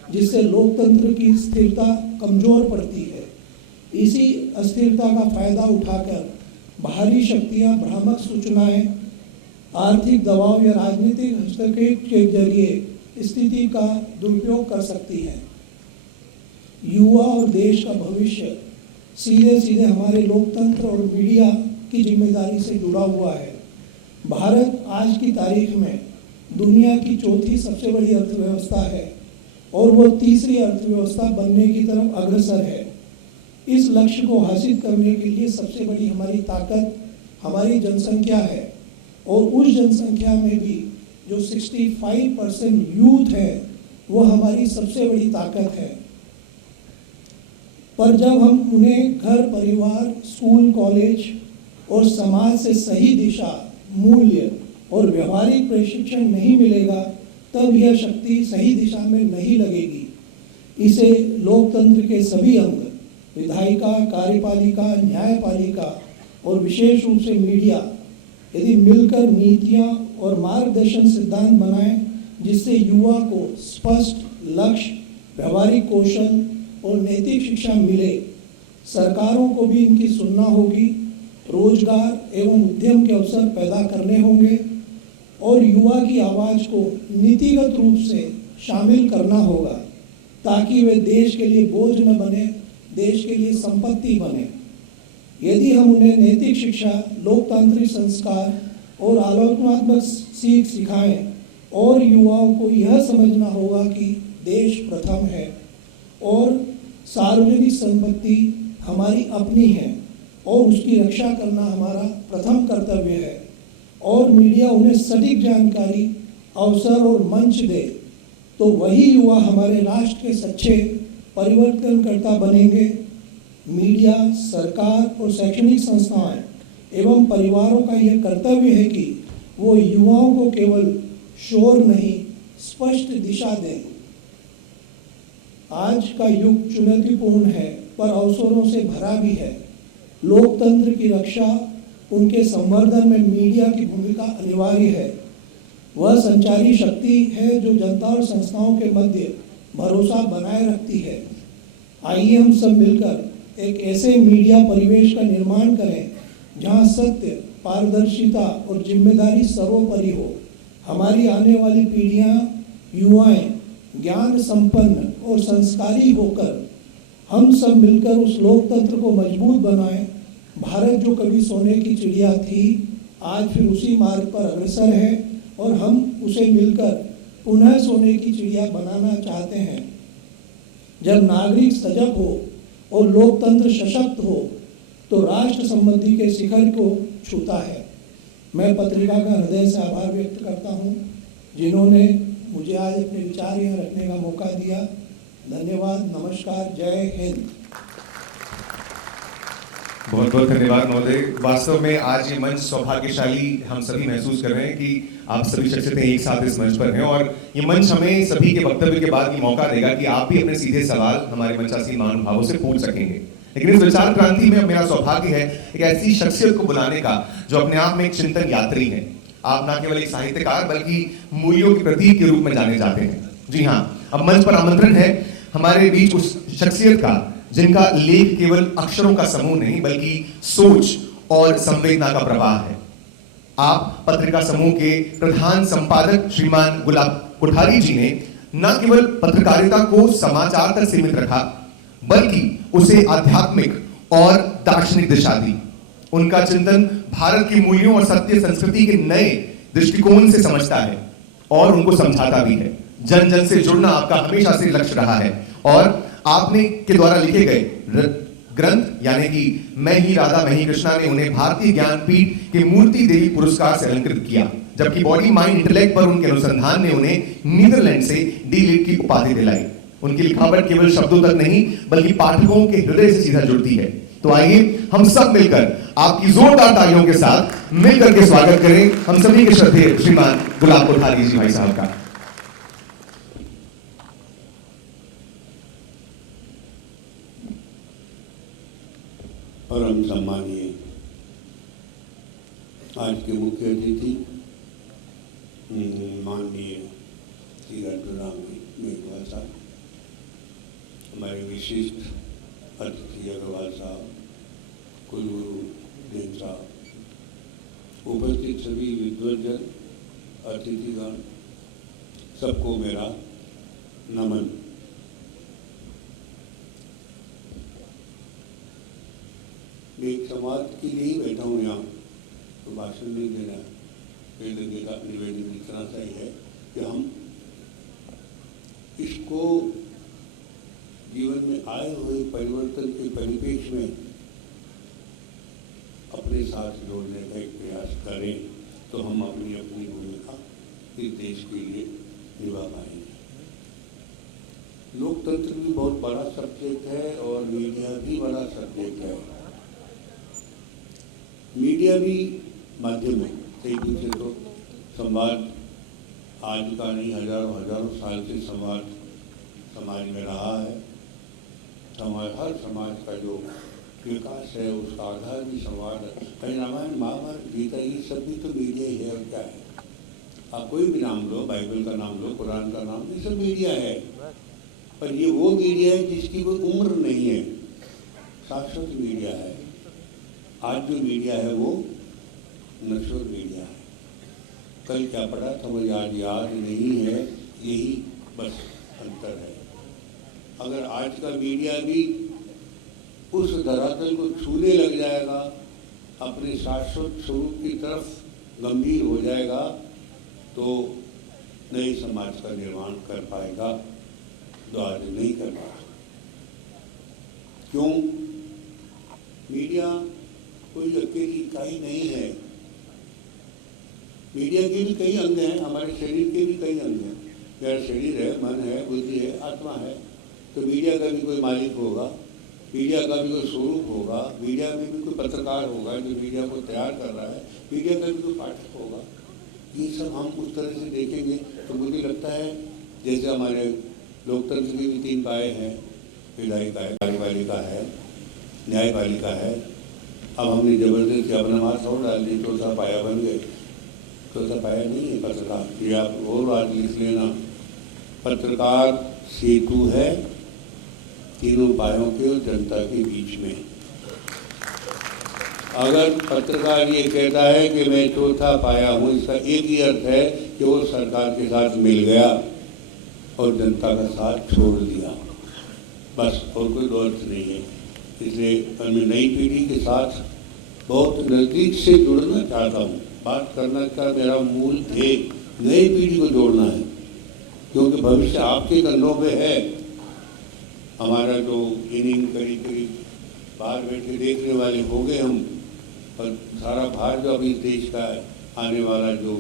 जिससे लोकतंत्र की स्थिरता कमजोर पड़ती है। इसी अस्थिरता का फायदा उठाकर बाहरी शक्तियां भ्रामक सूचनाएं, आर्थिक दबाव या राजनीतिक हस्तक्षेप के जरिए स्थिति का दुरुपयोग कर सकती हैं। युवा और देश का भविष्य सीधे सीधे हमारे लोकतंत्र और मीडिया की जिम्मेदारी से जुड़ा हुआ है। भारत आज की तारीख में दुनिया की चौथी सबसे बड़ी अर्थव्यवस्था है और वो तीसरी अर्थव्यवस्था बनने की तरफ अग्रसर है। इस लक्ष्य को हासिल करने के लिए सबसे बड़ी हमारी ताकत हमारी जनसंख्या है और उस जनसंख्या में भी जो 65% यूथ है वो हमारी सबसे बड़ी ताकत है। पर जब हम उन्हें घर, परिवार, स्कूल, कॉलेज और समाज से सही दिशा, मूल्य और व्यवहारिक प्रशिक्षण नहीं मिलेगा, तब यह शक्ति सही दिशा में नहीं लगेगी। इसे लोकतंत्र के सभी अंग, विधायिका, कार्यपालिका, न्यायपालिका और विशेष रूप से मीडिया, यदि मिलकर नीतियां और मार्गदर्शन सिद्धांत बनाएं जिससे युवा को स्पष्ट लक्ष्य, व्यवहारिक कौशल और नैतिक शिक्षा मिले, सरकारों को भी इनकी सुनना होगी, रोजगार एवं उद्यम के अवसर पैदा करने होंगे और युवा की आवाज़ को नीतिगत रूप से शामिल करना होगा ताकि वे देश के लिए बोझ न बने, देश के लिए संपत्ति बने। यदि हम उन्हें नैतिक शिक्षा, लोकतांत्रिक संस्कार और आलोचनात्मक सीख सिखाएं और युवाओं को यह समझना होगा कि देश प्रथम है और सार्वजनिक संपत्ति हमारी अपनी है और उसकी रक्षा करना हमारा प्रथम कर्तव्य है, और मीडिया उन्हें सटीक जानकारी अवसर और मंच दे तो वही युवा हमारे राष्ट्र के सच्चे परिवर्तनकर्ता बनेंगे। मीडिया, सरकार और शैक्षणिक संस्थाएं एवं परिवारों का यह कर्तव्य है कि वो युवाओं को केवल शोर नहीं, स्पष्ट दिशा दें। आज का युग चुनौतीपूर्ण है पर अवसरों से भरा भी है। लोकतंत्र की रक्षा, उनके संवर्धन में मीडिया की भूमिका अनिवार्य है। वह संचारी शक्ति है जो जनता और संस्थाओं के मध्य भरोसा बनाए रखती है। आइए हम सब मिलकर एक ऐसे मीडिया परिवेश का निर्माण करें जहां सत्य, पारदर्शिता और जिम्मेदारी सर्वोपरि हो। हमारी आने वाली पीढ़ियां, युवाएं ज्ञान संपन्न और संस्कारी होकर हम सब मिलकर उस लोकतंत्र को मजबूत बनाएं। भारत जो कभी सोने की चिड़िया थी, आज फिर उसी मार्ग पर अग्रसर है और हम उसे मिलकर पुनः सोने की चिड़िया बनाना चाहते हैं। जब नागरिक सजग हो और लोकतंत्र सशक्त हो तो राष्ट्र संबंधी के शिखर को छूता है। मैं पत्रिका का हृदय से आभार व्यक्त करता हूं, जिन्होंने मुझे आज अपने विचार यहाँ रखने का मौका दिया। धन्यवाद, नमस्कार, जय हिंद। बहुत बहुत धन्यवाद महोदय। वास्तव में आज ये मंच सौभाग्यशाली हम सभी महसूस कर रहे हैं कि आप सभी शख्सियतें एक साथ इस मंच पर हैं और ये मंच हमें सभी के वक्तव्य के बाद ये मौका देगा कि आप भी अपने सीधे सवाल हमारे मंचासीन महानुभावों से पूछ सकेंगे। लेकिन इस विचार क्रांति में मेरा सौभाग्य है एक ऐसी शख्सियत को बुलाने का जो अपने आप में एक चिंतन यात्री है। आप न केवल एक साहित्यकार बल्कि मूल्यों के प्रतीक के रूप में जाने जाते हैं। जी हाँ, अब मंच पर आमंत्रण है हमारे बीच उस शख्सियत का जिनका लेख केवल अक्षरों का समूह नहीं बल्कि सोच और संवेदना का प्रवाह है। आप पत्रिका समूह के प्रधान संपादक श्रीमान गुलाब कोठारी जी ने न केवल पत्रकारिता को समाचार तक सीमित रखा बल्कि उसे आध्यात्मिक और दार्शनिक दिशा दी। उनका चिंतन भारत की मूल्यों और सत्य संस्कृति के नए दृष्टिकोण से समझता है और उनको समझाता भी है। जन जन से जुड़ना आपका हमेशा से लक्ष्य रहा है और आपने के द्वारा लिखे गए ग्रंथ यानी कि मैं ही राधा मैं ही कृष्णा ने उन्हें भारतीय ज्ञानपीठ के मूर्ति देवी पुरस्कार से अलंकृत किया, जबकि बॉडी माइंड इंटेलेक्ट पर उनके अनुसंधान ने उन्हें नीदरलैंड से डी.लिट की उपाधि दिलाई। उनकी लिखावट केवल शब्दों तक नहीं बल्कि पाठकों के हृदय से सीधा जुड़ती है। तो आइए हम सब मिलकर आपकी जोरदार तालियों के साथ मिलकर के स्वागत करें हम सभी के श्रद्धेय श्रीमान गुलाब कोठारी जी भाई साहब का। परम सम्मानीय आज के मुख्य अतिथि माननीय श्री रघुराम मेघवाल साहब, हमारे विशिष्ट अतिथि अग्रवाल साहब, कुलगुरु जैन साहब, उपस्थित सभी विद्वजन, अतिथिगण, सबको मेरा नमन। मैं एक समाज के लिए ही बैठा हूँ यहाँ, तो भाषण नहीं देना, कृतज्ञता निवेदन इतना सही है कि हम इसको जीवन में आए हुए परिवर्तन के परिपेक्ष में अपने साथ जोड़ने का एक प्रयास करें तो हम अपनी अपनी भूमिका इस देश के लिए निभा पाएंगे। लोकतंत्र भी बहुत बड़ा सब्जेक्ट है और मीडिया भी बड़ा सब्जेक्ट है। मीडिया भी माध्यम है, सही पूछे तो संवाद आज का नहीं, हजारों हजारों साल से संवाद समाज में रहा है। समाज, हर समाज का जो विकास है उसका आधार भी संवाद है। कहीं रामायण, महाभारत, गीता, ये सब भी तो मीडिया ही है। और क्या है, आप कोई भी नाम लो, बाइबल का नाम लो, कुरान का नाम, ये सब मीडिया है। पर ये वो मीडिया है जिसकी कोई उम्र नहीं है, शाश्वत मीडिया है। आज जो मीडिया है वो नश्वर मीडिया है। कल क्या पढ़ा था मुझे आज याद नहीं है, यही बस अंतर है। अगर आज का मीडिया भी उस धरातल को छूने लग जाएगा, अपने शाश्वत स्वरूप की तरफ गंभीर हो जाएगा, तो नए समाज का निर्माण कर पाएगा, जो आज नहीं कर पा। क्यों? मीडिया कोई अकेली इकाई नहीं है। मीडिया के भी कई अंग हैं, हमारे शरीर के भी कई अंग हैं। मेरा शरीर है, मन है, बुद्धि है, आत्मा है। तो मीडिया का भी कोई मालिक होगा, मीडिया का भी कोई स्वरूप होगा, मीडिया में भी कोई पत्रकार होगा जो मीडिया को तैयार कर रहा है, मीडिया का भी कोई पाठक होगा। ये सब हम उस तरह से देखेंगे तो मुझे लगता है जैसे हमारे लोकतंत्र के भी 3 पाए हैं, विधायिका है, कार्यपालिका है, न्यायपालिका है। अब हमने जबरदस्ती अपना हाथ और डाल दी, चौथा पाया बन गए। चौथा पाया नहीं है पत्रकार, ये आप और बात लिख लेना। पत्रकार सेतु है तीनों पायों के और जनता के बीच में। अगर पत्रकार ये कहता है कि मैं चौथा पाया हूँ, इसका एक ही अर्थ है कि वो सरकार के साथ मिल गया और जनता का साथ छोड़ दिया, बस, और कोई अर्थ नहीं है। इसलिए मैं नई पीढ़ी के साथ बहुत नज़दीक से जुड़ना चाहता हूँ। बात करने का मेरा मूल ध्येय नई पीढ़ी को जोड़ना है, क्योंकि भविष्य आपके कंधों पे है। हमारा जो इनिंग करीब करीब बाहर बैठ के देखने वाले हो गए हम, और सारा भार जो अभी देश का आने वाला जो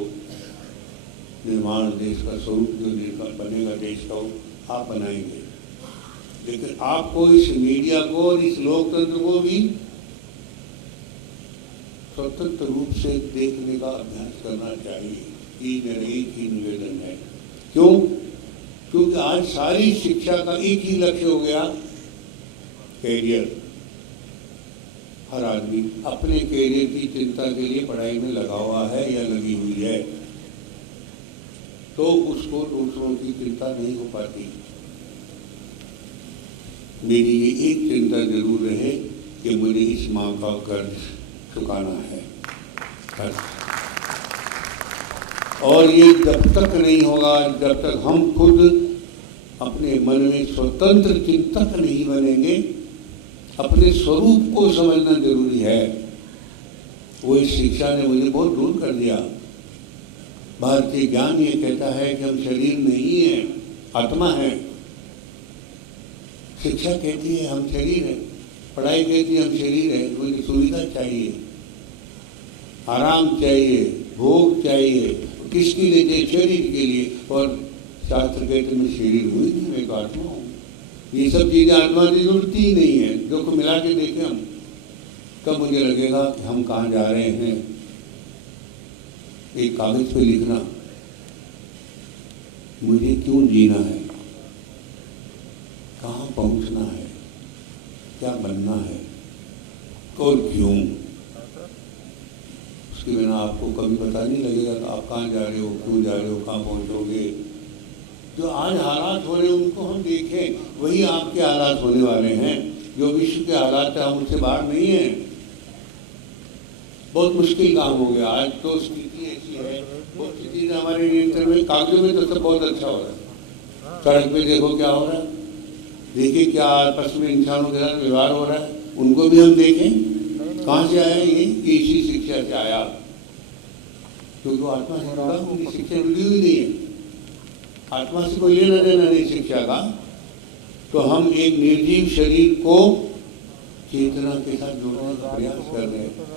निर्माण, देश का स्वरूप जो निर्माण बनेगा देश का, वो आप बनाएंगे। लेकिन आपको इस मीडिया को और इस लोकतंत्र को भी स्वतंत्र रूप से देखने का अभ्यास करना चाहिए। ये मेरा एक ही निवेदन है। क्यों? क्योंकि आज सारी शिक्षा का एक ही लक्ष्य हो गया, कैरियर। हर आदमी अपने कैरियर की चिंता के लिए पढ़ाई में लगा हुआ है या लगी हुई है, तो उसको दूसरों की चिंता नहीं हो पाती। मेरी ये एक चिंता जरूर रहे कि मुझे इस माँ का कर्ज चुकाना है, और ये जब तक नहीं होगा, जब तक हम खुद अपने मन में स्वतंत्र चिंतक नहीं बनेंगे। अपने स्वरूप को समझना जरूरी है। वो इस शिक्षा ने मुझे बहुत दूर कर दिया। भारतीय ज्ञान ये कहता है कि हम शरीर नहीं है, आत्मा है। शिक्षा कहती है हम शरीर है, पढ़ाई कहती है हम शरीर है। मुझे सुविधा चाहिए, आराम चाहिए, भोग चाहिए, किसके लिए चाहिए? शरीर के लिए। और शास्त्र कहते मैं शरीर हुई नहीं, मैं एक आत्मा हूँ। ये सब चीज़ें आत्मा की जरूरत ही नहीं है। जो को मिला के देखें हम, तब मुझे लगेगा कि हम कहाँ जा रहे हैं। एक कागज पे लिखना, मुझे क्यों जीना है, कहाँ पहुँचना है, क्या बनना है और क्यों। उसके बिना आपको कभी पता नहीं लगेगा कि आप कहाँ जा रहे हो, क्यों जा रहे हो, कहाँ पहुँचोगे। जो आज हालात हो रहे हैं उनको हम देखें, वही आपके हालात होने वाले हैं। जो विश्व के हालात हैं हम उनसे बाहर नहीं हैं। बहुत मुश्किल काम हो गया आज, तो स्थिति ऐसी है, बहुत सी चीज़ें हमारे नियंत्रण में। कागजों में तो सब बहुत अच्छा हो रहा है, सड़क पे देखो क्या हो रहा है, देखिए क्या आपस में इंसानों के साथ व्यवहार हो रहा है, उनको भी हम देखें। कहाँ से आया ये? इसी शिक्षा से आया, क्योंकि आत्मा से जुड़ा हुआ, शिक्षा जुड़ी हुई नहीं है। आत्मा से कोई लेना देना नहीं शिक्षा का। तो हम एक निर्जीव शरीर को चेतना के साथ जोड़ने का प्रयास कर रहे हैं।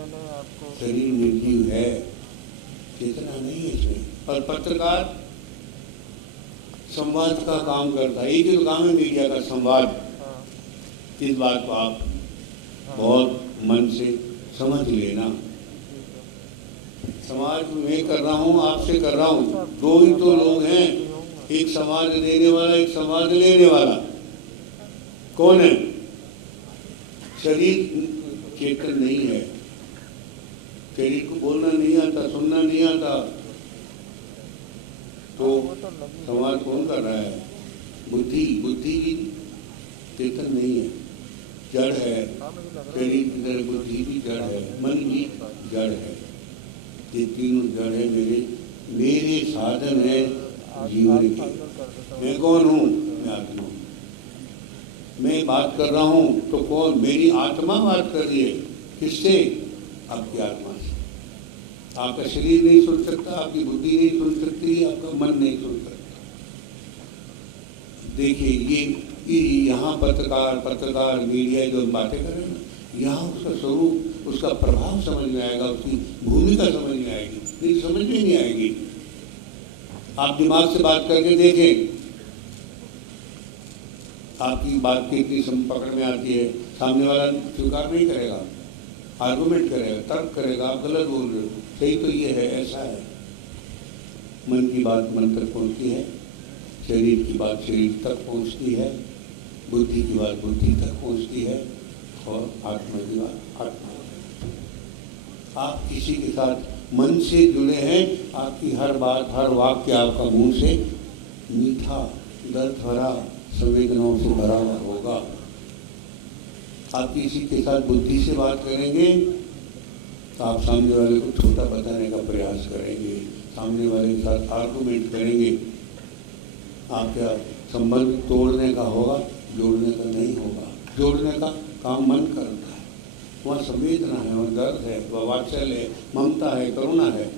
शरीर निर्जीव है, चेतना नहीं है इसमें। और पत्रकार संवाद का काम करता है। एक ही तो काम है मीडिया का, संवाद। इस बात को आप बहुत मन से समझ लेना। समाज में कर रहा हूँ, आपसे कर रहा हूँ, दो ही तो लोग हैं, एक समाज देने वाला, एक समाज लेने वाला। कौन है? शरीर चेतन नहीं है, शरीर को बोलना नहीं आता, सुनना नहीं आता, तो समाज कौन कर रहा है? बुद्धि। बुद्धि की चेतन नहीं है, जड़ है। शरीर की तरह बुद्धि भी जड़ है, मन भी जड़ है। ये तीनों जड़ है, मेरे साधन है जीवन के। मैं कौन हूँ? मैं आत्मा हूँ। मैं बात कर रहा हूँ तो कौन? मेरी आत्मा बात कर रही है। किससे? आपकी आत्मा से। आपका शरीर नहीं सुन सकता, आपकी बुद्धि नहीं सुन सकती, आपका मन नहीं सुन सकता। देखिए ये यहाँ पत्रकार मीडिया जो बातें कर रहे हैं ना, यहाँ उसका स्वरूप उसका प्रभाव समझ में आएगा, उसकी भूमिका समझ में आएगी, नहीं समझ में नहीं आएगी। आप दिमाग से बात करके देखें, आपकी बात कितनी पकड़ में आती है। सामने वाला स्वीकार नहीं करेगा, आर्गुमेंट करेगा, तर्क करेगा, आप गलत बोल रहे हो, सही तो ये है, ऐसा है। मन की बात मन तक पहुंचती है, शरीर की बात शरीर तक पहुंचती है, बुद्धि की बात बुद्धि तक पहुंचती है, और आत्मा की बात आत्मा। आप किसी के साथ मन से जुड़े हैं, आपकी हर बात हर वाक्य आपका मुंह से मीठा, दर्द भरा, संवेदनाओं से भरा हुआ होगा। आप किसी के साथ बुद्धि से बात करेंगे तो आप सामने वाले को छोटा बताने का प्रयास करेंगे, सामने वाले के साथ आर्गुमेंट करेंगे। आपका संबंध तोड़ने का होगा, जोड़ने का नहीं होगा। जोड़ने का काम मन करता है, वहाँ संवेदना है, वहाँ दर्द है, वह वात्सल्य है, ममता है, करुणा है।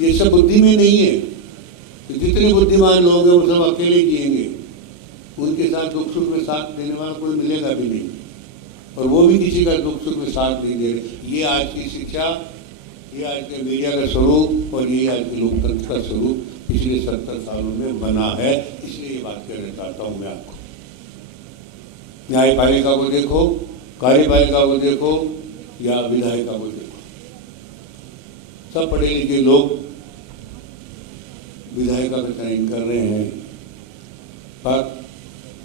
ये सब बुद्धि में नहीं है। तो जितने बुद्धिमान लोग हैं वो सब अकेले जिएंगे, उनके साथ दुख सुख में साथ देने वाला कोई मिलेगा भी नहीं, और वो भी किसी का दुख सुख में साथ नहीं दे रहे। ये आज की शिक्षा, ये आज के मीडिया का स्वरूप, और ये आज के लोकतंत्र का स्वरूप पिछले 70 सालों में बना है। इसलिए ये बात कहना चाहता हूँ मैं आपको। न्यायपालिका को देखो, कार्यपालिका को देखो, या विधायिका को देखो, सब पढ़े लिखे लोग विधायिका का चयन कर रहे हैं, पर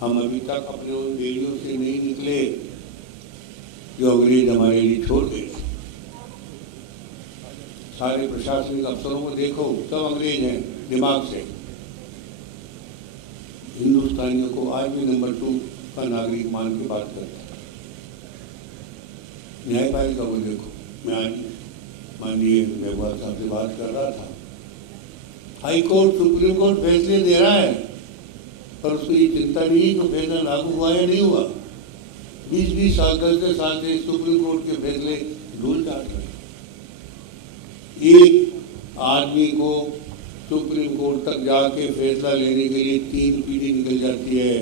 हम अभी तक अपने उन बेड़ियों से नहीं निकले जो अंग्रेज हमारे लिए छोड़ गए। सारे प्रशासनिक अफसरों को देखो, सब अंग्रेज हैं दिमाग से। हिंदुस्तानियों को आज भी नंबर 2 का नागरिक मान के बात करते हैं। न्यायपालिका को देखो, मैं आज माननीय मेघवाल साहब से बात कर रहा था, हाई कोर्ट सुप्रीम कोर्ट फैसले दे रहा है, पर उसको ये चिंता नहीं कि फैसला लागू हुआ या नहीं हुआ। 20-20 साल 10 साल से सुप्रीम कोर्ट के फैसले धूल चाट रहे। एक आदमी को सुप्रीम कोर्ट तक जाके फैसला लेने के लिए 3 पीढ़ी निकल जाती है।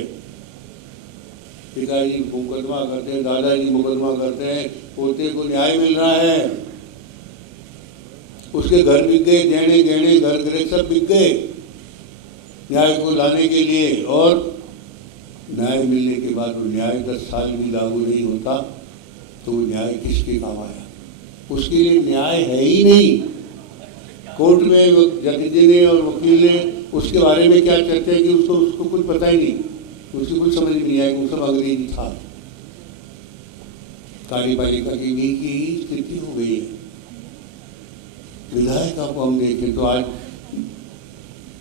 पिताजी मुकदमा करते हैं, दादाजी मुकदमा करते हैं, पोते को न्याय मिल रहा है, उसके घर बिक गए, गहने गहने घर गृह सब बिक गए न्याय को लाने के लिए। और न्याय मिलने के बाद वो न्याय 10 साल भी लागू नहीं होता तो वो न्याय किसके काम आया? उसके लिए न्याय है ही नहीं। कोर्ट में जज ने और वकील ने उसके बारे में क्या चर्चा की, उसको कुछ पता ही नहीं, उसकी कुछ समझ नहीं आएगी, वो सब अंग्रेजी था। कार्यपालिका की भी की स्थिति हो गई है। विधायिका को हम देखें तो आज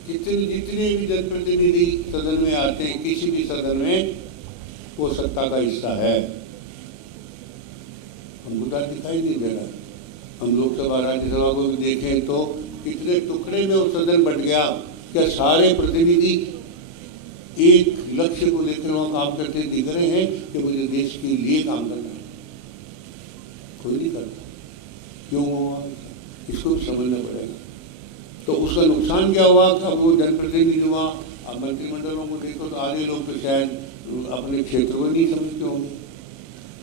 जितने भी जनप्रतिनिधि सदन में आते हैं, किसी भी सदन में, वो सत्ता का हिस्सा है। हमको तो दिखाई नहीं दे रहा। हम लोकसभा राज्यसभा को भी देखें तो कितने टुकड़े में वो सदन बट गया। क्या सारे प्रतिनिधि एक लक्ष्य को लेकर वहाँ काम करते दिख रहे हैं कि मुझे देश के लिए काम करना है? कोई नहीं करता। क्यों हुआ? इसको समझना पड़ेगा। तो उसका नुकसान क्या हुआ? अब वो जनप्रतिनिधि हुआ। अब मंत्रिमंडलों को देखो तो आधे लोग तो शायद अपने क्षेत्र को नहीं समझते होंगे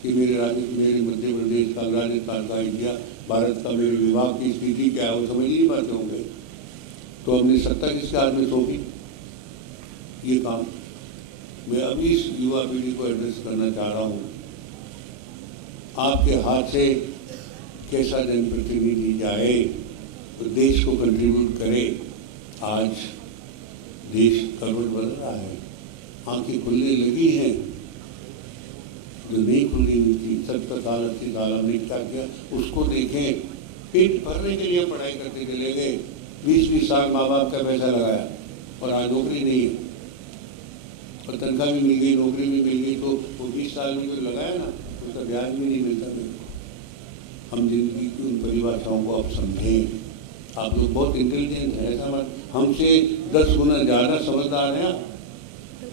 कि मेरे मध्य प्रदेश का, राजस्थान का, इंडिया भारत का मेरे विभाग की स्थिति क्या है, वो समझ नहीं पाते होंगे। तो हमने सत्ता किसके हाथ में सौंपी? ये काम मैं अभी इस युवा पीढ़ी को एड्रेस करना चाह रहा हूँ। आपके हाथ से कैसा जनप्रतिनिधि जाए तो देश को कंट्रीब्यूट करे। आज देश करवट बदल रहा है, आंखें खुलने लगी हैं जो नहीं खुलनी थी। 70 साल 80 साल हमने क्या किया उसको देखें। पेट भरने के लिए पढ़ाई करते चले गए, 20-20 साल माँ बाप का पैसा लगाया और आज नौकरी नहीं है, और तनख्वाह भी मिल गई, नौकरी भी मिल गई, तो वो 20 साल में जो लगाया ना उसका ब्याज भी नहीं मिलता मेरे को। हम जिंदगी की उन परिभाषाओं को आप समझें। आप लोग बहुत इंटेलिजेंट हैं, ऐसा मत, हमसे 10 गुना ज़्यादा समझदार हैं आप।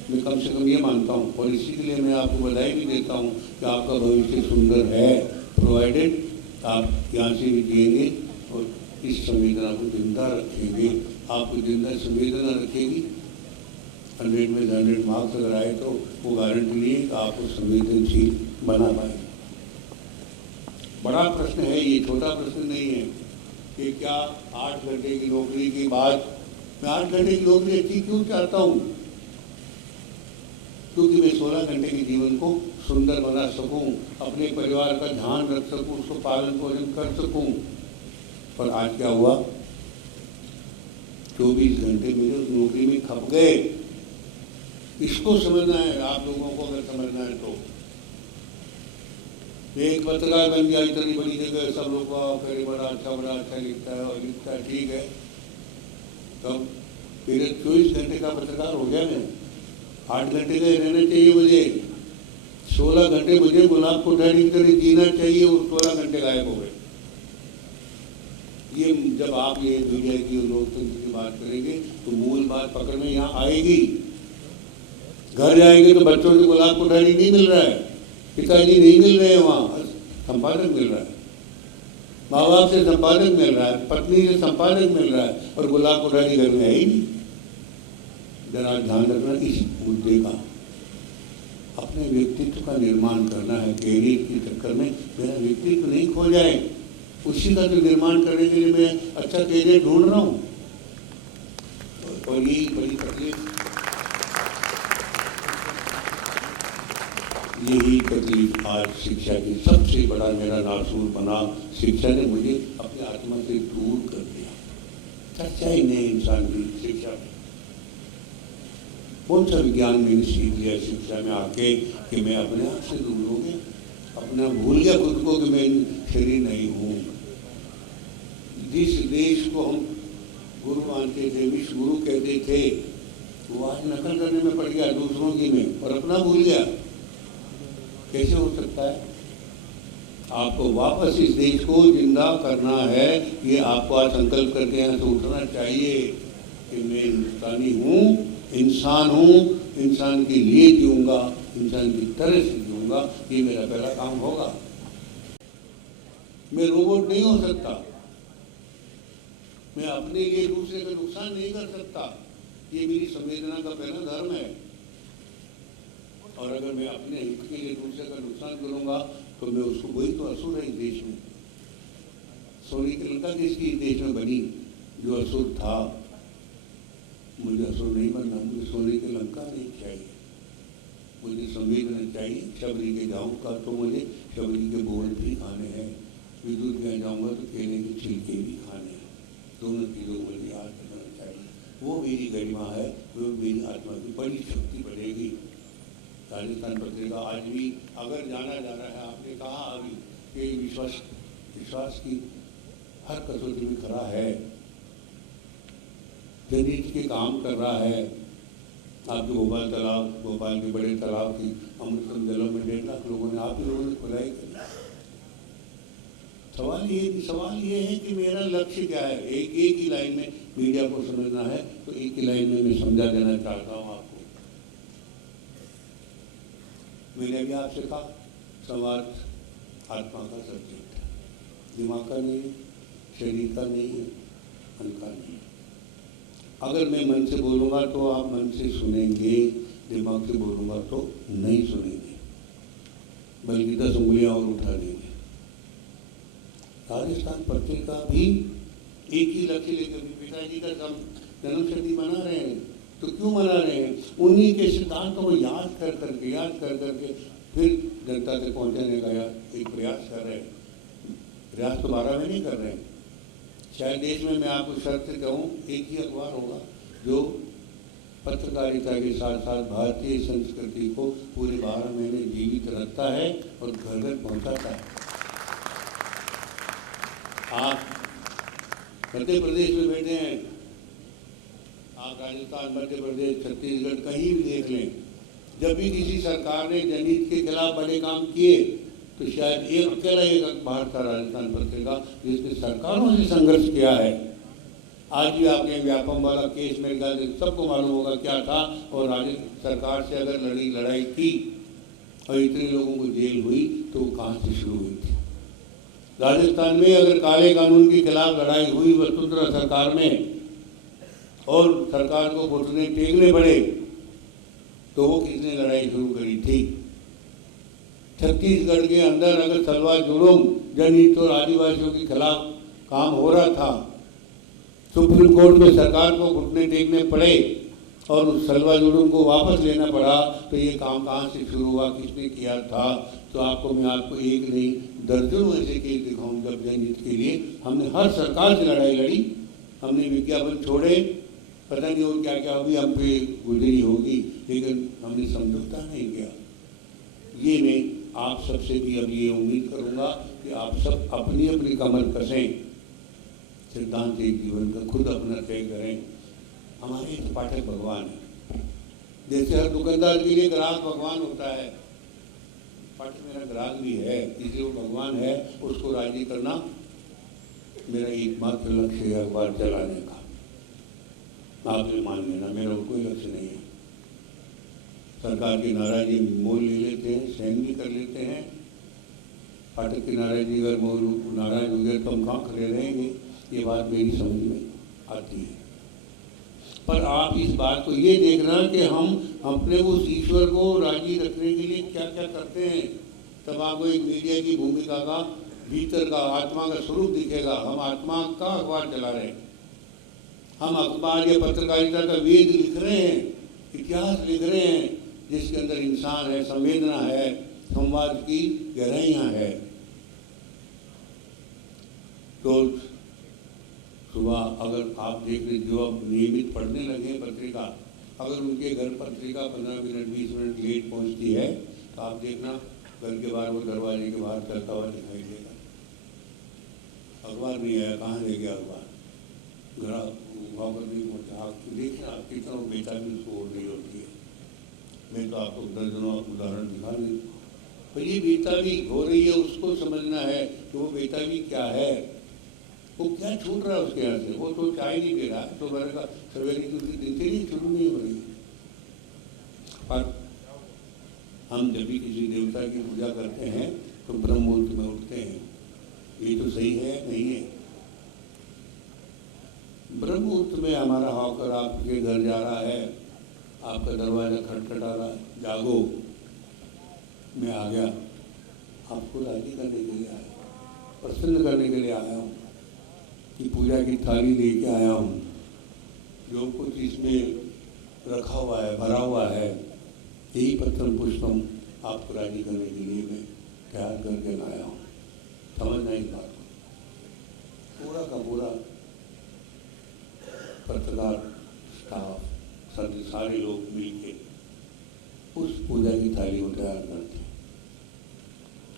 मैं कम से कम ये मानता हूँ, और इसी के लिए मैं आपको बधाई भी देता हूँ कि आपका भविष्य सुंदर है, प्रोवाइडेड आप यहाँ से भी जिएंगे और इस संवेदना को जिंदा रखेंगे। आपको जिंदा संवेदना रखेगी। 100 में 100 मार्क्स अगर आए तो वो गारंटी नहीं है कि आपको संवेदनशील बना पाएंगे। बड़ा प्रश्न है, ये छोटा प्रश्न नहीं है कि क्या 8 घंटे की नौकरी के बाद मैं 8 घंटे की नौकरी अच्छी क्यों चाहता हूँ? क्योंकि मैं 16 घंटे के जीवन को सुंदर बना सकूं, अपने परिवार का ध्यान रख सकूं, उसको पालन पोषण कर सकूं। पर आज क्या हुआ? 24 घंटे मेरे उस नौकरी में खप गए। इसको समझना है आप लोगों को, अगर समझना है तो। एक पत्रकार बन गया इतनी बड़ी जगह, सब लोग करे बड़ा अच्छा लिखता है और लिखता है, ठीक है। तब फिर 24 घंटे का पत्रकार हो गया मैं। 8 घंटे का रहना चाहिए मुझे, 16 घंटे मुझे गुलाब कोठारी की तरह जीना चाहिए, और 16 घंटे गायब हो गए। ये जब आप ये मीडिया की और लोकतंत्र की बात करेंगे तो मूल बात पकड़ में यहाँ आएगी। घर जाएंगे तो बच्चों से गुलाब कोठारी नहीं मिल रहा है, पिताजी नहीं मिल रहे हैं, वहाँ संपादक मिल रहा है, माँ बाप से संपादक मिल रहा है, पत्नी से संपादक मिल रहा है, और गुलाब कोठारी घर में है ही नहीं। जरा ध्यान रखना इस मुद्दे का। अपने व्यक्तित्व का निर्माण करना है, कैरियर के चक्कर में मेरा व्यक्तित्व नहीं खो जाए, उसी का तो निर्माण करने के लिए मैं अच्छा कैरियर ढूंढ रहा हूँ। और यही बड़ी तकलीफ आज शिक्षा की सबसे बड़ा मेरा नासूर बना। शिक्षा ने मुझे अपनी आत्मा से दूर कर दिया। चर्चा ही नहीं इंसान की शिक्षा में। कौन सा विज्ञान मैंने सीख लिया शिक्षा में आके कि मैं अपने आप से दूर हो गया, अपना भूल गया खुद को कि मैं शरीर नहीं हूँ। जिस देश को हम गुरु मानते थे, विश्व गुरु कहते थे, वो आज नकल करने में पड़ गया दूसरों की में, और अपना भूल गया। कैसे हो सकता है? आपको वापस इस देश को जिंदा करना है। ये आपको आज संकल्प करके यहाँ से उठना चाहिए कि मैं हिंदुस्तानी हूँ, इंसान हूँ, इंसान के लिए जीऊँगा, इंसान की तरह से जीऊँगा। ये मेरा पहला काम होगा। मैं रोबोट नहीं हो सकता, मैं अपने लिए दूसरे का नुकसान नहीं कर सकता। ये मेरी संवेदना का पहला धर्म है। और अगर मैं अपने हित के लिए दूसरे का नुकसान करूंगा तो मैं उसको, वही तो असुर है इस देश में। सोने की लंका किसकी इस देश में बनी? जो असुर था। मुझे असुर नहीं बनना, मुझे सोने की लंका नहीं चाहिए। मुझे संवेदना चाहिए। शबरी के जाऊँगा तो मुझे शबरी के बोल भी खाने हैं, विद्युत में जाऊँगा तो केले के छिलके भी खाने हैं। दोनों चीज़ों को मुझे याद रखना चाहिए। वो मेरी गरिमा है, वो मेरी आत्मा की बड़ी शक्ति बढ़ेगी। राजस्थान पत्रिका आज भी अगर जाना जा रहा है, आपने कहा अभी कि विश्वास की हर कसौटी में खड़ा है, जनहित के काम कर रहा है। आपके भोपाल तालाब, भोपाल के बड़े तालाब की अमृतम जलों में 1.5 लाख लोगों ने, आप ही लोगों ने खुदाई करी। सवाल ये है कि मेरा लक्ष्य क्या है। एक ही लाइन में मीडिया को समझना है तो एक ही लाइन में मैं समझा देना चाहता हूँ आपको। मैंने भी आपसे कहा, संवाद आत्मा का सब्जेक्ट है, दिमाग का नहीं है, शरीर का नहीं है, मन का नहीं है। अगर मैं मन से बोलूँगा तो आप मन से सुनेंगे, दिमाग से बोलूँगा तो नहीं सुनेंगे, बल्कि 10 उंगलियाँ और उठा देंगे। राजस्थान पत्रिका भी एक ही लक्ष्य लेकर, पिताजी का जन्मशती मना रहे हैं तो क्यों मना रहे हैं? उन्हीं के सिद्धांतों को याद कर करके फिर जनता तक पहुंचाने का एक प्रयास कर रहे हैं। प्रयास तो 12 में नहीं कर रहे हैं। शायद देश में मैं आपको शर्त से कहूँ, एक ही अखबार होगा जो पत्रकारिता के साथ साथ भारतीय संस्कृति को पूरे 12 महीने जीवित रखता है और घर घर पहुँचाता है। आप मध्य प्रदेश में बैठे हैं, आप राजस्थान, मध्य प्रदेश, छत्तीसगढ़ कहीं भी देख लें, जब भी किसी सरकार ने जनहित के खिलाफ बड़े काम किए तो शायद एक अकेला एक अखबार था राजस्थान पत्रिका जिसने सरकारों से संघर्ष किया है। आज भी आपके व्यापम वाला केस मेरे ख्याल से सबको मालूम होगा क्या था, और राजस्थान सरकार से अगर लड़ाई की और इतने लोगों को जेल हुई तो वो कहाँ से शुरू हुई थी। राजस्थान में अगर काले कानून के खिलाफ लड़ाई हुई वसुंधरा सरकार में और सरकार को घुटने टेकने पड़े तो वो किसने लड़ाई शुरू करी थी? छत्तीसगढ़ के अंदर अगर सलवा जुलूम जनहित और आदिवासियों के खिलाफ काम हो रहा था, सुप्रीम कोर्ट में सरकार को घुटने टेकने पड़े और उस सलवा जुलूम को वापस लेना पड़ा, तो ये काम कहाँ से शुरू हुआ, किसने किया था? तो मैं आपको एक नहीं दर्जनों ऐसे केस दिखाऊं जब जनहित के लिए हमने हर सरकार से लड़ाई लड़ी, हमने विज्ञापन छोड़े, पता नहीं और क्या क्या भी हम पे गुजरी होगी, लेकिन हमने समझौता नहीं किया। ये मैं आप सबसे भी अब ये उम्मीद करूँगा कि आप सब अपनी अपनी कमर कसें, सिद्धांत एक जीवन का खुद अपना तय करें। हमारे पाठक भगवान है, जैसे हर दुकानदार के लिए ग्राहक भगवान होता है, पाठक मेरा ग्राहक भी है, इसलिए वो भगवान है, उसको राजी करना मेरा एकमात्र लक्ष्य है अखबार चलाने का। आप ये मान लेना, मेरा कोई लक्ष्य नहीं है। सरकार की नाराजगी मोल ले लेते हैं, सहन भी कर लेते हैं। पाठक की नाराजगी अगर मोल नाराज हो गए तो हम कहाँ खड़े रहेंगे, ये बात मेरी समझ में आती है। पर आप इस बात को ये देखना कि हम अपने उस ईश्वर को राजी रखने के लिए क्या क्या करते हैं, तब आपको एक मीडिया की भूमिका का भीतर का आत्मा का स्वरूप दिखेगा। हम आत्मा का अखबार चला रहे हैं, हम अखबार या पत्रकारिता का वेद लिख रहे हैं, इतिहास लिख रहे हैं, जिसके अंदर इंसान है, संवेदना है, संवाद की गहराइयाँ है। तो सुबह अगर आप देख रहे जो अब नियमित पढ़ने लगे पत्रिका, अगर उनके घर पत्रिका 15 मिनट 20 मिनट लेट पहुंचती है तो आप देखना घर के बाहर वो दरवाजे के बाहर चलता हुआ दिखाई देगा। अखबार नहीं आया, कहाँ ले गया अखबार, ग्राहक वापस नहीं पहुँचा। आप देखना कितना बेताबी उसको हो रही होती है। मैं तो आपको दर्जनों उदाहरण दिखा दूँ, पर ये बेताबी हो रही है, उसको समझना है कि वो बेताबी क्या है, वो क्या छूट रहा है उसके यहाँ से। वो तो चाय नहीं दे रहा है, तो मैंने कहा सवेरे की उसकी दिनचर्या शुरू नहीं हो रही। पर हम जब भी किसी देवता की पूजा करते हैं तो ब्रह्म मुहूर्त में उठते हैं, ये तो सही है नहीं है। ब्रह्म मुहूर्त में हमारा हॉकर आपके घर जा रहा है, आपका दरवाजा खटखटा रहा है, जागो, मैं आ गया, आपको राजी करने के लिए आया, प्रसन्न करने के लिए आया हूँ, कि पूजा की थाली लेके आया हूँ, जो कुछ इसमें रखा हुआ है, भरा हुआ है, यही पत्रम पुष्पम आपको राजी करने के लिए मैं तैयार करके लाया हूँ। समझना इस बात को, पूरा का पूरा पत्रकार स्टाफ सारे लोग मिलके उस पूजा की थाली को तैयार करते हैं।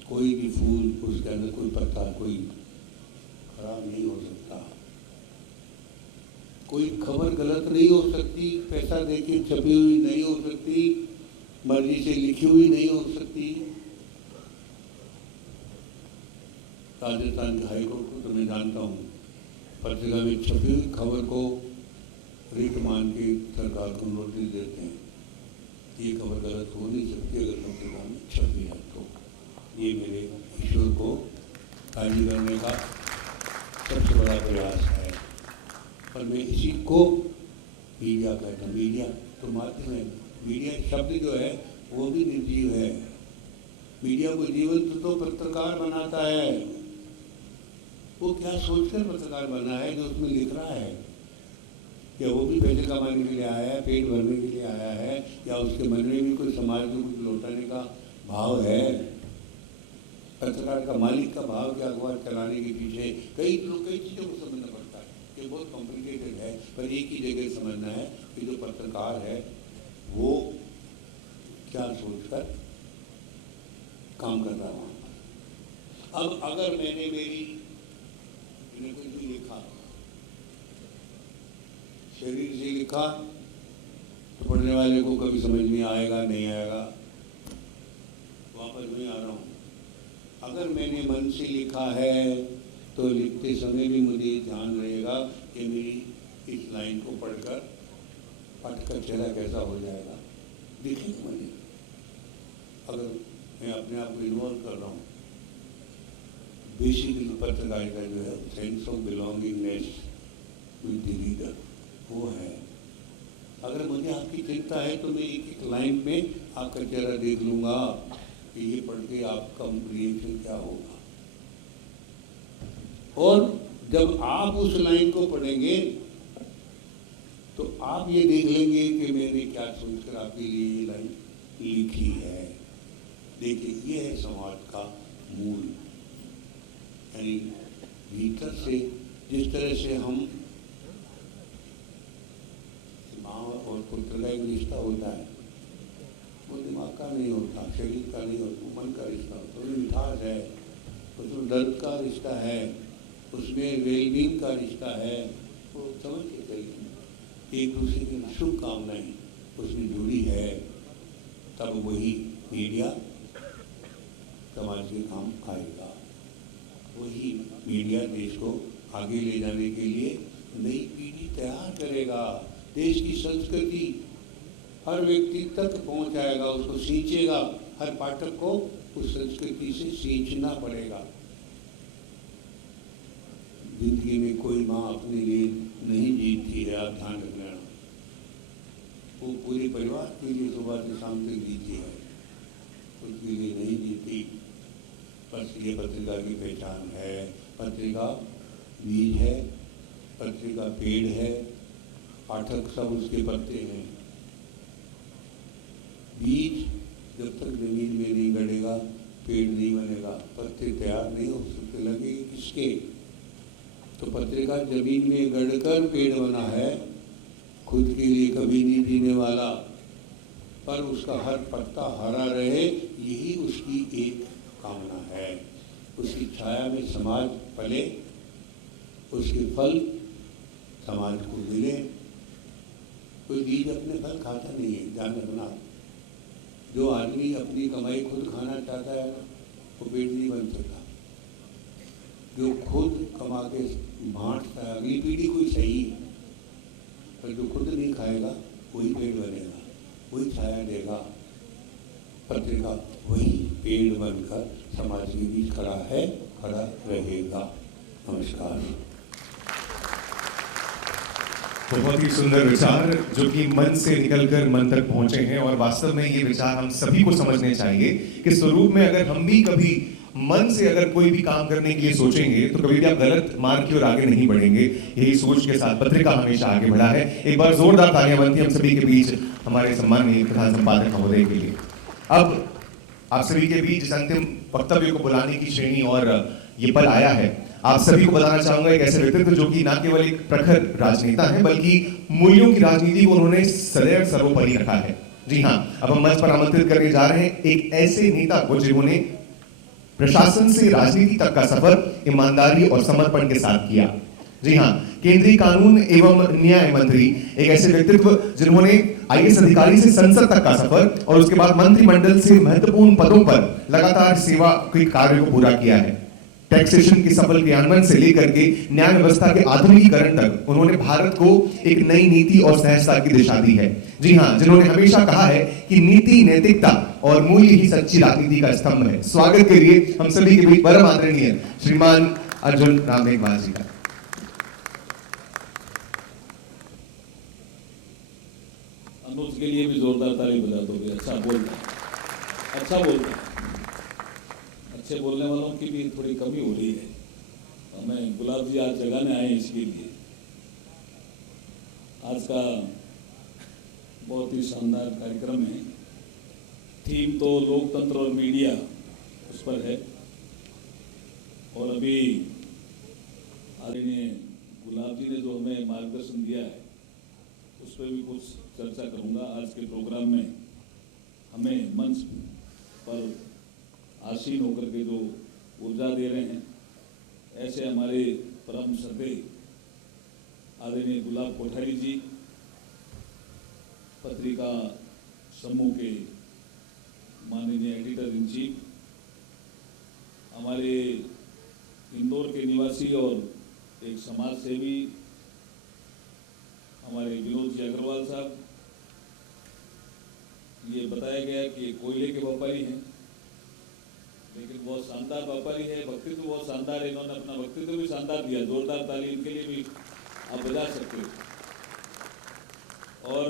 कोई भी फूल, उसके अंदर कोई पत्ता, कोई खराब नहीं हो सकता, कोई खबर गलत नहीं हो सकती, पैसा देके छपी हुई नहीं हो सकती, मर्जी से लिखी हुई नहीं हो सकती। राजस्थान के हाईकोर्ट को तो मैं जानता हूँ, पत्रिका में छपी हुई खबर को रिट मान के सरकार को नोटिस देते हैं, ये खबर गलत हो नहीं सकती अगर पत्रिका में छपी है तो। ये मेरे ईश्वर को राजी करने का सबसे बड़ा प्रयास है। पर मैं इसी को मीडिया कहता हूँ। मीडिया तो माध्यम है, मीडिया शब्द जो है वो भी निर्जीव है। मीडिया को जीवंत तो पत्रकार बनाता है। वो क्या सोचकर पत्रकार बना है जो उसमें लिख रहा है, क्या वो भी पैसे कमाने के लिए आया है, पेट भरने के लिए आया है, या उसके मन में भी कोई समाज को कुछ लौटाने का भाव है। पत्रकार का मालिक का भाव क्या, अखबार चलाने के पीछे कई चीज़ों को समझना पड़ता है। ये बहुत कॉम्प्लिकेटेड है, पर एक ही जगह समझना है कि जो पत्रकार है वो क्या सोचकर काम कर रहा है वहाँ पर। अब अगर मैंने कुछ भी लिखा, शरीर से लिखा, तो पढ़ने वाले को कभी समझ में आएगा नहीं आएगा, वापस नहीं आ रहा हूँ। अगर मैंने मन से लिखा है तो लिखते समय भी मुझे ध्यान रहेगा कि मेरी इस लाइन को पढ़कर पाठक का चेहरा कैसा हो जाएगा, दिखेगा मुझे। अगर मैं अपने आप को इन्वॉल्व कर रहा हूँ, बेसिकली पत्रकारिता जो है sense of belongingness with the reader, वो है। अगर मुझे आपकी चिंता है तो मैं एक एक लाइन में आपका चेहरा देख लूँगा कि ये पढ़ के आपका रिएक्शन क्या होगा। और जब आप उस लाइन को पढ़ेंगे तो आप ये देख लेंगे कि मैंने क्या सोचकर आपके लिए ये लाइन लिखी है। देखिए, ये है समाज का मूल, यानी भीतर से जिस तरह से हम माँ और पुत्र का एक रिश्ता होता है, वो दिमाग का नहीं होता, शरीर का नहीं होता, मन का रिश्ता होता है। उसमें मिठास है, उसमें दर्द का रिश्ता है, उसमें वेलबींग का रिश्ता है। वो समझ के चलिए, एक दूसरे की शुभकामनाएं उसमें जुड़ी है, तब वही मीडिया समाज के काम आएगा। वही मीडिया देश को आगे ले जाने के लिए नई पीढ़ी तैयार करेगा, देश की संस्कृति हर व्यक्ति तक पहुंचाएगा, उसको सींचेगा। हर पाठक को उस संस्कृति से सींचना पड़ेगा। जिंदगी में कोई माँ अपने लिए नहीं जीती है, आप ध्यान रखना। वो पूरे परिवार के लिए सुबह से शाम तक जीती है, उसके लिए नहीं जीती। बस ये पत्रिका की पहचान है। पत्रिका बीज है, पत्रिका पेड़ है, पाठक सब उसके पत्ते हैं। बीज जब तक जमीन में नहीं गड़ेगा पेड़ नहीं बनेगा, पत्ते तैयार नहीं हो सकते। लगेंगे किसके? तो पत्रिका जमीन में गड़कर पेड़ बना है, खुद के लिए कभी नहीं जीने वाला, पर उसका हर पत्ता हरा रहे, यही उसकी एक कामना है। उसकी छाया में समाज पले, उसके फल समाज को मिले। कोई बीज अपने फल खाता नहीं है, ध्यान रखना। जो आदमी अपनी कमाई खुद खाना चाहता है वो पेड़ नहीं बन सकता। जो खुद कमा के बांटता है, अगली पीढ़ी कोई सही है, पर जो खुद नहीं खाएगा वही पेड़ बनेगा, वही छाया देगा। पत्रिका वही पेड़ बनकर समाज के बीच खड़ा है, खड़ा रहेगा। नमस्कार। बहुत ही सुंदर विचार जो कि मन से निकलकर मन तक पहुंचे हैं, और वास्तव में ये विचार हम सभी को समझने चाहिए कि स्वरूप में अगर हम भी कभी मन से अगर कोई भी काम करने के लिए सोचेंगे तो कभी भी आप गलत मार्ग की ओर आगे नहीं बढ़ेंगे। यही सोच के साथ पत्रिका हमेशा आगे बढ़ा है। एक बार जोरदार तालियां बनती हम सभी के बीच हमारे सम्माननीय प्रधान संपादक महोदय के लिए। अब आप सभी के बीच इस अंतिम वक्तव्य को बुलाने की श्रेणी और ये पल आया है। आप सभी को बताना चाहूंगा एक ऐसे व्यक्तित्व जो कि न केवल एक प्रखर राजनेता है बल्कि मूल्यों की राजनीति को उन्होंने सदैव सर्वोपरि रखा है। जी हाँ, अब हम मंच पर आमंत्रित करने जा रहे हैं एक ऐसे नेता को जिन्होंने प्रशासन से राजनीति तक का सफर ईमानदारी और समर्पण के साथ किया। जी हाँ, केंद्रीय कानून एवं न्याय मंत्री, एक ऐसे व्यक्तित्व जिन्होंने आईएएस अधिकारी से संसद तक का सफर और उसके बाद मंत्रिमंडल से महत्वपूर्ण पदों पर लगातार सेवा के कार्य को पूरा किया है। टैक्सेशन के सफल क्रियान्वयन से लेकर के न्याय व्यवस्था के आधुनिकीकरण तक उन्होंने भारत को एक नई नीति और सहजता की दिशा दी है। जी हाँ, जिन्होंने हमेशा कहा है कि नीति, नैतिकता और मूल्य ही सच्ची राजनीति का स्तंभ है। स्वागत के लिए हम सभी के बीच परम आदरणीय श्रीमान अर्जुन राम मेघवाल जी का। अनुज के लिए भी जोरदार ताली बजा दोगे। अच्छा बोलता है, अच्छा बोलता है। अच्छे बोलने वालों की भी थोड़ी कमी हो रही है। हमें गुलाब जी आज जगाने आए हैं इसके लिए। आज का बहुत ही शानदार कार्यक्रम है। थीम तो लोकतंत्र और मीडिया उस पर है, और अभी आदरणीय गुलाब जी ने जो हमें मार्गदर्शन दिया है उस पर भी कुछ चर्चा करूंगा। आज के प्रोग्राम में हमें मंच पर आसीन होकर के जो ऊर्जा दे रहे हैं, ऐसे हमारे परम श्रद्धेय आदरणीय गुलाब कोठारी जी, पत्रिका समूह के माननीय एडिटर इन चीफ, हमारे इंदौर के निवासी और एक समाज सेवी हमारे विनोद जी अग्रवाल साहब। ये बताया गया कि कोयले के व्यापारी हैं, लेकिन बहुत शानदार व्यापारी है, व्यक्तित्व बहुत शानदार है। इन्होंने अपना व्यक्तित्व भी शानदार दिया। जोरदार ताली इनके लिए भी आप बजा सकते हो। और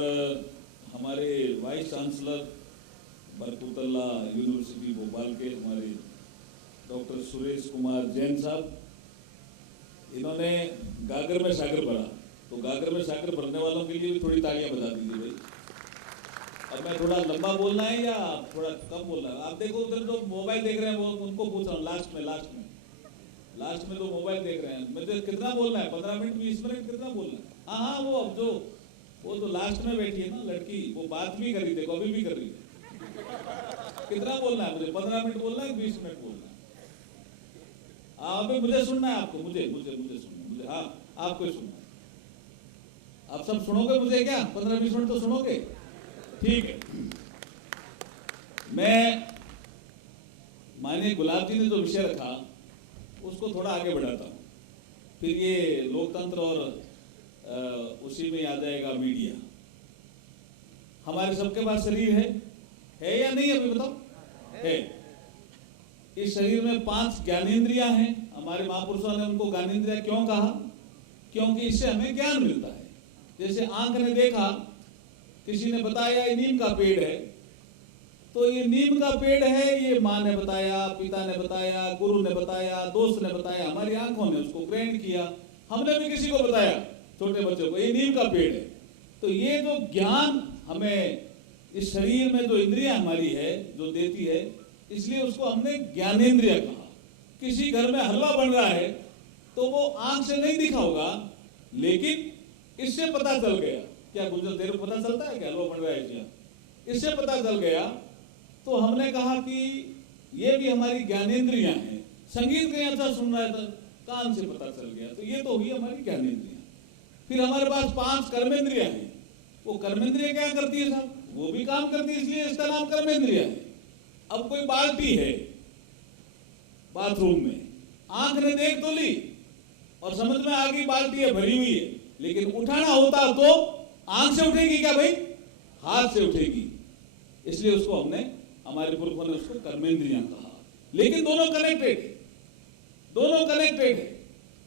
हमारे vice chancellor Barkatullah university Bhopal के हमारे डॉक्टर सुरेश कुमार जैन साहब, इन्होंने गागर में सागर भरा, तो गागर में सागर भरने वालों के लिए भी थोड़ी तालियां बजा दीजिए भाई। अब मैं थोड़ा लंबा बोलना है या थोड़ा कम बोलना है? आप देखो उधर जो मोबाइल देख रहे हैं वो उनको पूछ रहा हूँ, लास्ट में तो मोबाइल देख रहे हैं, मुझे कितना बोलना है? 15 मिनट 20 मिनट कितना बोलना है? हाँ हाँ, वो तो लास्ट में बैठी है ना लड़की, वो बात भी कर रही थी, अभी भी कर रही है। कितना बोलना है मुझे? 15 मिनट बोलना है, 20 मिनट बोलना है? अभी मुझे सुनना है आपको, मुझे सुनना, मुझे, हाँ आपको सुनना है। आप सब सुनोगे मुझे क्या? 15-20 मिनट तो सुनोगे? ठीक है। मैं माननीय गुलाब जी ने जो विषय रखा उसको थोड़ा आगे बढ़ाता हूँ, फिर ये लोकतंत्र और उसी में आ जाएगा मीडिया। हमारे सबके पास शरीर है या नहीं? अभी बताओ, है। इस शरीर में 5 ज्ञानेंद्रियां हैं। हमारे महापुरुषों ने उनको ज्ञानेंद्रियां क्यों कहा? क्योंकि इससे हमें ज्ञान मिलता है। जैसे आंख ने देखा, किसी ने बताया ये नीम का पेड़ है, तो ये नीम का पेड़ है, ये माँ ने बताया, पिता ने बताया, गुरु ने बताया, दोस्त ने बताया, हमारी आंखों ने उसको ग्रहण किया, हमने भी किसी को बताया, छोटे बच्चों को, ये नीम का पेड़ है। तो ये जो ज्ञान हमें इस शरीर में जो इंद्रियां हमारी है जो देती है, इसलिए उसको हमने ज्ञानेंद्रिय कहा। किसी घर में हलवा बन रहा है तो वो आंख से नहीं दिखा होगा, लेकिन इससे पता चल गया। क्या गुजर देर पता चलता है कि हलवा बन रहा है क्या? इससे पता चल गया। तो हमने कहा कि ये भी हमारी ज्ञानेंद्रियां हैं। संगीत कहीं अच्छा सुन रहा है तो कान से पता चल गया, तो ये तो हुई हमारी ज्ञानेंद्रियां। फिर हमारे पास 5 कर्मेंद्रियां हैं। वो कर्मेंद्रियां क्या करती है साहब? वो भी काम करती है, इसलिए इसका नाम कर्मेंद्रियां है। अब कोई बाल्टी है बाथरूम में, आंख ने देख तो ली और समझ में आ गई बाल्टी है, भरी हुई है, लेकिन उठाना होता तो आंख से उठेगी क्या भाई? हाथ से उठेगी। इसलिए उसको हमने, हमारे पुरखों ने उसको कर्मेंद्रियां कहा। लेकिन दोनों कनेक्टेड है।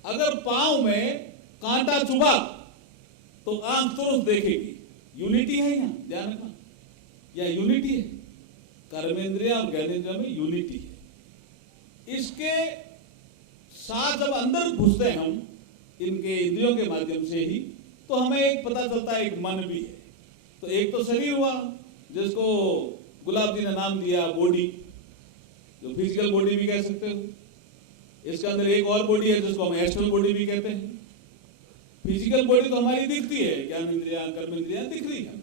अगर पांव में कांटा चुभा तो आंख तुरंत देखेगी। यूनिटी है यहाँ, ध्यान रखना, या यूनिटी है। कर्मेंद्रिया और ज्ञानेंद्रिया में यूनिटी है। इसके साथ जब अंदर घुसते हैं हम इनके इंद्रियों के माध्यम से ही, तो हमें एक पता चलता है, एक मन भी है। तो एक तो शरीर हुआ जिसको गुलाब जी ने नाम दिया बॉडी, जो फिजिकल बॉडी भी कह सकते हो। इसके अंदर एक और बॉडी है जिसको हम एस्ट्रल बॉडी भी कहते हैं। फिजिकल बॉडी तो हमारी दिखती है, ज्ञान इंद्रिया कर्मेंद्रिया दिख रही है,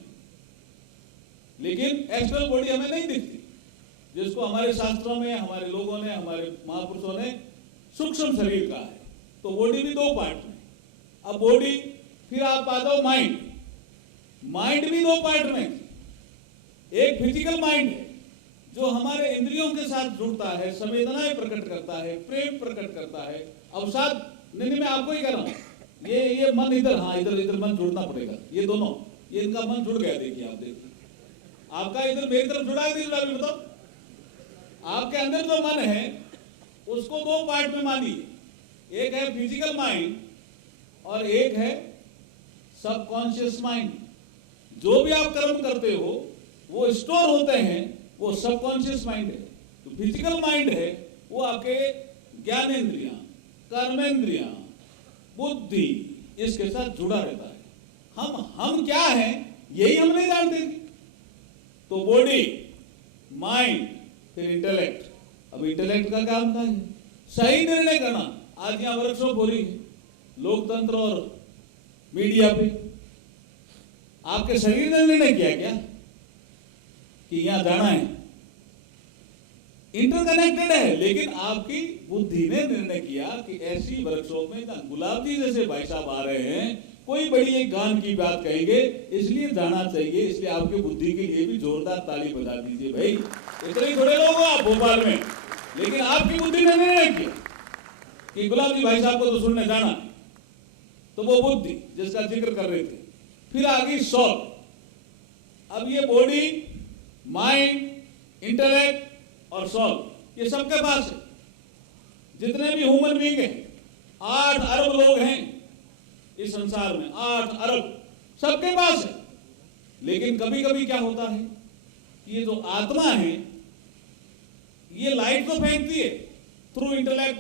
लेकिन एस्ट्रल बॉडी हमें नहीं दिखती, जिसको हमारे शास्त्रों में, हमारे लोगों ने, हमारे महापुरुषों ने सूक्ष्म शरीर कहा है। तो बॉडी भी 2 पार्ट में। अब बॉडी, फिर आप आ जाओ माइंड भी 2 पार्ट में। एक फिजिकल माइंड है जो हमारे इंद्रियों के साथ जुड़ता है, संवेदनाएं प्रकट करता है, प्रेम प्रकट करता है, अवसाद। नहीं, मैं आपको ही कह रहा हूं, ये मन इधर, हाँ इधर मन जुड़ना पड़ेगा। ये दोनों, ये इनका मन जुड़ गया। देखिए, आप देखिए, आपका इधर मेरी तरफ जुड़ा है, नहीं बताओ। आपके अंदर जो मन है उसको 2 पार्ट में मानिए। एक है फिजिकल माइंड और एक है सबकॉन्शियस माइंड। जो भी आप कर्म करते हो वो स्टोर होते हैं, वो सबकॉन्शियस माइंड है। तो फिजिकल माइंड है वो आपके ज्ञानेंद्रियां, कर्मेंद्रियां, बुद्धि, इसके साथ जुड़ा रहता है। हम क्या हैं यही हम नहीं जानते। तो बॉडी, माइंड, फिर इंटेलेक्ट। अब इंटेलेक्ट का काम क्या है? सही निर्णय करना। आज यहां वर्कशॉप हो रही है लोकतंत्र और मीडिया पे। आपके शरीर ने निर्णय किया क्या कि यहां जाना है? इंटरकनेक्टेड है, लेकिन आपकी बुद्धि ने निर्णय किया कि ऐसी वर्कशॉप में जहां गुलाब जी जैसे भाई साहब आ रहे हैं, कोई बड़ी एक गान की बात कहेंगे, इसलिए जाना चाहिए। इसलिए आपकी बुद्धि के लिए भी जोरदार ताली बजा दीजिए भाई। इतने थोड़े लोग हो आप भोपाल में, लेकिन आपकी बुद्धि ने निर्णय किया कि गुलाब जी भाई साहब को तो सुनने जाना। तो वो बुद्धि जिसका जिक्र कर रहे थे। फिर आ गई सॉल। अब ये बॉडी, माइंड, इंटेलेक्ट और सॉल, ये सबके पास है। जितने भी ह्यूमन बीइंग हैं, 8 अरब लोग हैं इस संसार में, 8 अरब, सबके पास है। लेकिन कभी कभी क्या होता है, ये जो आत्मा है ये लाइट तो फेंकती है थ्रू इंटेलेक्ट,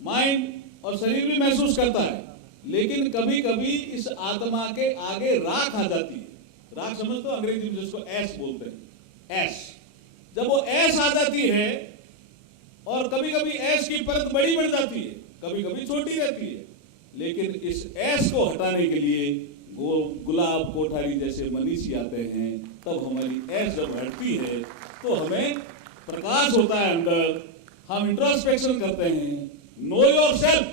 माइंड और शरीर भी महसूस करता है, लेकिन कभी कभी इस आत्मा के आगे राख आ जाती है। राख समझ तो अंग्रेजी में जिसको ऐश बोलते हैं, ऐश। जब वो ऐश आ जाती है और कभी कभी ऐश की परत बड़ी बढ़ जाती है, कभी कभी छोटी रहती है, लेकिन इस ऐश को हटाने के लिए वो गुलाब कोठारी जैसे मनीषी आते हैं, तब हमारी ऐश जब हटती है तो हमें प्रकाश होता है अंदर, हम इंट्रोस्पेक्शन करते हैं, नो योर सेल्फ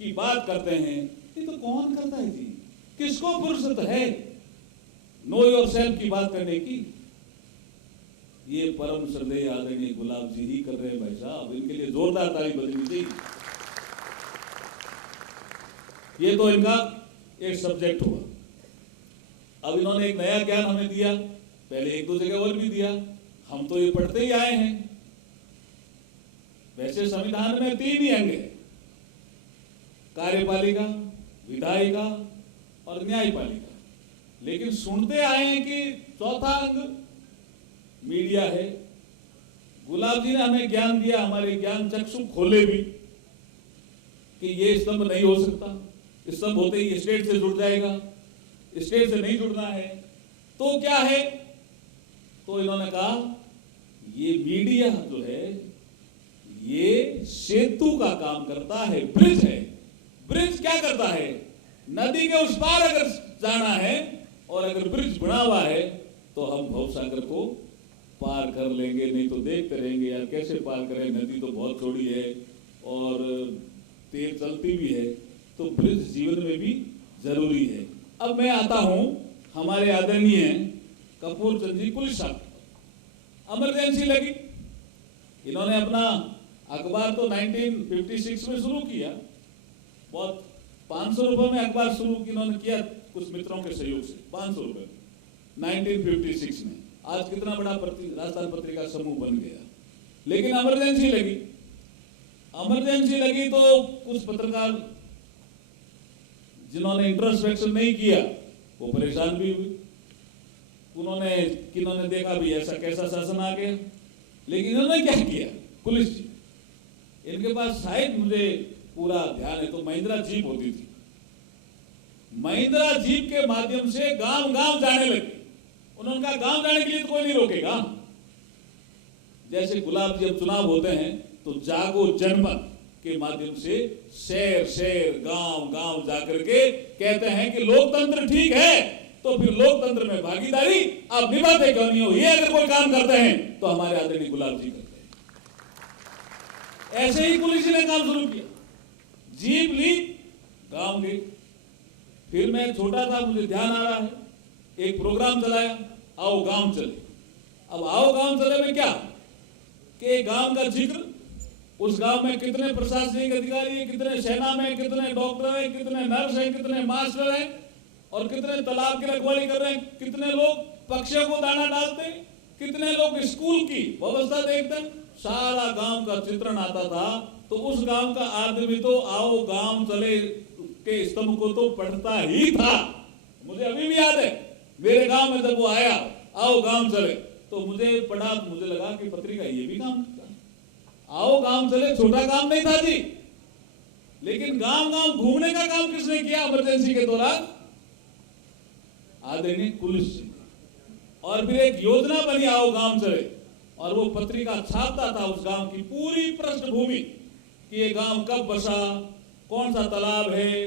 की बात करते हैं। ये तो कौन करता है जी, किसको फुर्सत है नो योर सेल्फ की बात करने की? ये परम श्रद्धेय आदरणीय गुलाब जी ही कर रहे हैं भाई साहब, इनके लिए जोरदार ताली बजनी चाहिए। ये तो इनका एक सब्जेक्ट हुआ। अब इन्होंने एक नया ज्ञान हमें दिया, पहले एक दो जगह और भी दिया, हम तो ये पढ़ते ही आए हैं। वैसे संविधान में 3 ही अंग है, कार्यपालिका, विधायिका और न्यायपालिका, लेकिन सुनते आए हैं कि चौथा अंग मीडिया है। गुलाब जी ने हमें ज्ञान दिया, हमारे ज्ञान चक्षु खोले भी कि ये स्तंभ नहीं हो सकता, स्तंभ होते ही स्टेट से जुड़ जाएगा, स्टेट से नहीं जुड़ना है तो क्या है? तो इन्होंने कहा ये मीडिया जो है ये सेतु का काम करता है, ब्रिज है। ब्रिज क्या करता है? नदी के उस पार अगर जाना है और अगर ब्रिज बना हुआ है तो हम भवसागर को पार कर लेंगे, नहीं तो देखते रहेंगे यार कैसे पार करें, नदी तो बहुत चौड़ी है और तेज चलती भी है, तो ब्रिज जीवन में भी जरूरी है। अब मैं आता हूं हमारे आदरणीय कपूर चंद जी पुलिस साहब, इमरजेंसी लगी, इन्होंने अपना अखबार तो 1956 में शुरू किया, बहुत 500 रुपए में अखबार शुरू इन्होंने किया कुछ मित्रों के सहयोग से, 500 रुपए 1956 में। आज कितना बड़ा राजस्थान पत्रिका समूह बन गया, लेकिन इमरजेंसी लगी। इमरजेंसी लगी तो कुछ पत्रकार जिन्होंने इंट्रोस्पेक्शन नहीं किया वो परेशान भी हुए, किन्होंने देखा भी ऐसा कैसा शासन आ गया, लेकिन इन्होंने क्या किया? पुलिस जी, इनके पास शायद मुझे पूरा ध्यान है तो महिंद्रा जीप होती थी, महिंद्रा जीप के माध्यम से गांव गांव जाने लगे। उन्होंने कहा गांव जाने के लिए तो कोई नहीं रोकेगा। जैसे गुलाब जी अब चुनाव होते हैं तो जागो जनमत के माध्यम से शहर शहर गांव गांव जाकर के कहते हैं कि लोकतंत्र ठीक है, तो फिर लोकतंत्र में भागीदारी आप निभाते क्यों नहीं हो? ये अगर कोई काम करते हैं तो हमारे आदरणीय गुलाब जी करते हैं। ऐसे ही पुलिस ने काम शुरू किया, जीप ली, गांव गई। फिर मैं छोटा था, मुझे ध्यान आ रहा है, एक प्रोग्राम चलाया, आओ गांव चले। अब आओ गांव चले में क्या कि गांव का जिक्र, उस गांव में कितने प्रशासनिक अधिकारी हैं, कितने सेना में, कितने डॉक्टर हैं, कितने नर्स हैं, कितने मास्टर हैं और कितने तालाब की रखवाली कर रहे हैं, कितने लोग पक्षियों को दाना डालते हैं, कितने लोग स्कूल की व्यवस्था देखते हैं, सारा गांव का चित्रण आता था। तो उस गांव का आदमी तो आओ गांव चले के स्तंभ को तो पढ़ता ही था। मुझे अभी भी याद है, मेरे गांव में जब वो आया आओ गांव चले तो मुझे पढ़ा, तो मुझे लगा कि पत्रिका ये भी काम करता है। आओ गांव चले छोटा काम नहीं था जी, लेकिन गांव गांव घूमने का काम किसने किया इमरजेंसी के दौरान? आदरणीय पुलिस जी। और फिर एक योजना बनी आओ गांव चले, और वो पत्रिका छापता था उस गांव की पूरी पृष्ठभूमि कि ये गांव कब बसा, कौन सा तालाब है,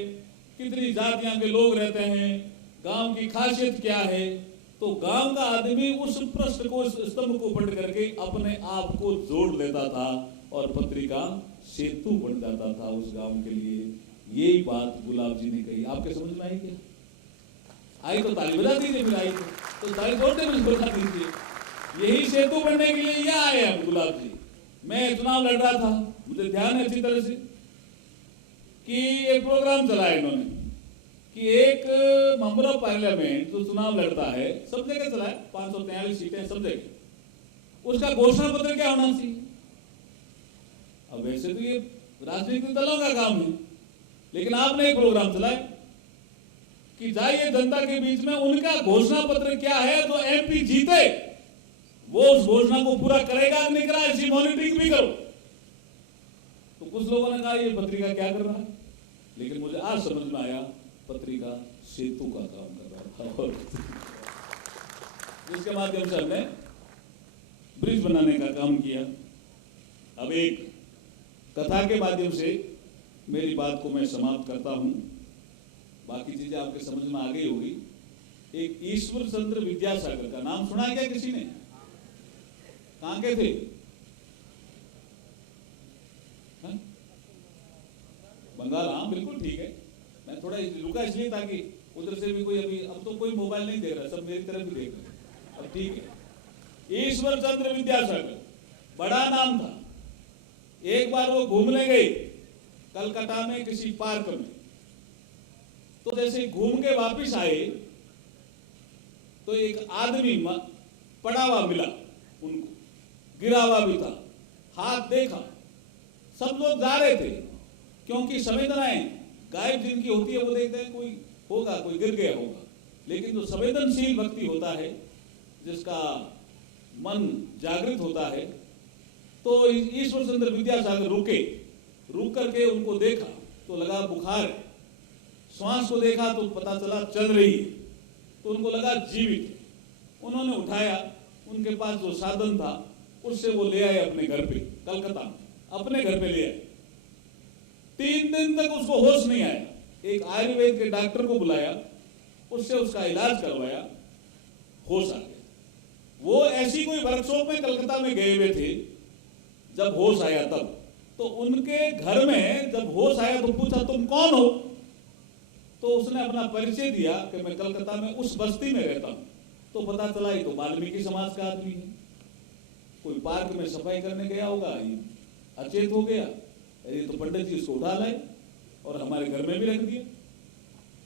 कितनी जातियां के लोग रहते हैं, गांव की खासियत क्या है। तो गांव का आदमी उस पृष्ठ को, उस स्तंभ को पढ़ करके अपने आप को जोड़ लेता था और पत्रिका सेतु बन जाता था उस गांव के लिए। यही बात गुलाब जी ने कही, आपके समझ में आई क्या? आई तो ताली बजा दीजिए, फिर आई तो ताली जोड़ते हुए बजा दीजिए। यही सेतु बनने के लिए यहाँ आए हम गुलाब जी। मैं चुनाव लड़ रहा था, मुझे ध्यान है अच्छी तरह से कि एक प्रोग्राम चलाया इन्होंने कि एक मेंबर ऑफ पार्लियामेंट जो चुनाव लड़ता है, सब जगह चलाए, 543 सीटें सब जगह, उसका घोषणा पत्र क्या होना चाहिए। अब वैसे तो ये राजनीतिक दलों का काम है, लेकिन आपने एक प्रोग्राम चलाया कि जाइए जनता के बीच में, उनका घोषणा पत्र क्या है, जो एमपी जीते वो उस घोषणा को पूरा करेगा नहीं करा, ऐसी मॉनिटरिंग भी करो। तो कुछ लोगों ने कहा ये पत्रिका क्या कर रहा है, लेकिन मुझे आज समझ में आया पत्रिका सेतु का काम कर रहा था, और जिसके माध्यम से हमने ब्रिज बनाने का काम किया। अब एक कथा के माध्यम से मेरी बात को मैं समाप्त करता हूं, बाकी चीजें आपके समझ में आ गई होगी। एक ईश्वर चंद्र विद्यासागर का नाम सुना क्या किसी ने? कहां के थे? हा? बंगाल, हाँ बिल्कुल ठीक है। मैं थोड़ा रुका इसलिए ताकि उधर से भी कोई, अभी अब तो कोई मोबाइल नहीं देख रहा, सब मेरी तरफ भी देख रहे हैं। अब ठीक है, ईश्वर चंद्र विद्यासागर बड़ा नाम था। एक बार वो घूमने गए कलकत्ता में किसी पार्क में, तो जैसे घूम के वापिस आए तो एक आदमी पड़ा हुआ मिला उनको, गिरा हुआ भी था, हाथ देखा। सब लोग जा रहे थे, क्योंकि संवेदनाएं गायब जिनकी होती है वो देखते हैं कोई होगा, कोई गिर गया होगा। लेकिन जो संवेदनशील व्यक्ति होता है, जिसका मन जागृत होता है, तो ईश्वर चंद्र विद्यासागर रुक करके उनको देखा तो लगा बुखार है, श्वास को देखा तो पता चला चल रही है, तो उनको लगा जीवित है। उन्होंने उठाया, उनके पास जो साधन था उससे वो ले आए अपने घर पे, कलकत्ता में अपने घर पे ले आए। 3 दिन तक उसको होश नहीं आया। एक आयुर्वेद के डॉक्टर को बुलाया, उससे उसका इलाज करवाया, होश आ गया। वो ऐसी कोई वर्कशॉप में कलकत्ता में गए हुए थे, जब होश आया तब तो उनके घर में जब होश आया तो पूछा तुम कौन हो? तो उसने अपना परिचय दिया कि मैं कलकत्ता में उस बस्ती में रहता हूं। तो पता चला ये तो वाल्मीकि समाज का आदमी है, कोई पार्क में सफाई करने गया होगा, ये अचेत हो गया, ये तो पंडित जी उसको उठा लाए और हमारे घर में भी रख दिया,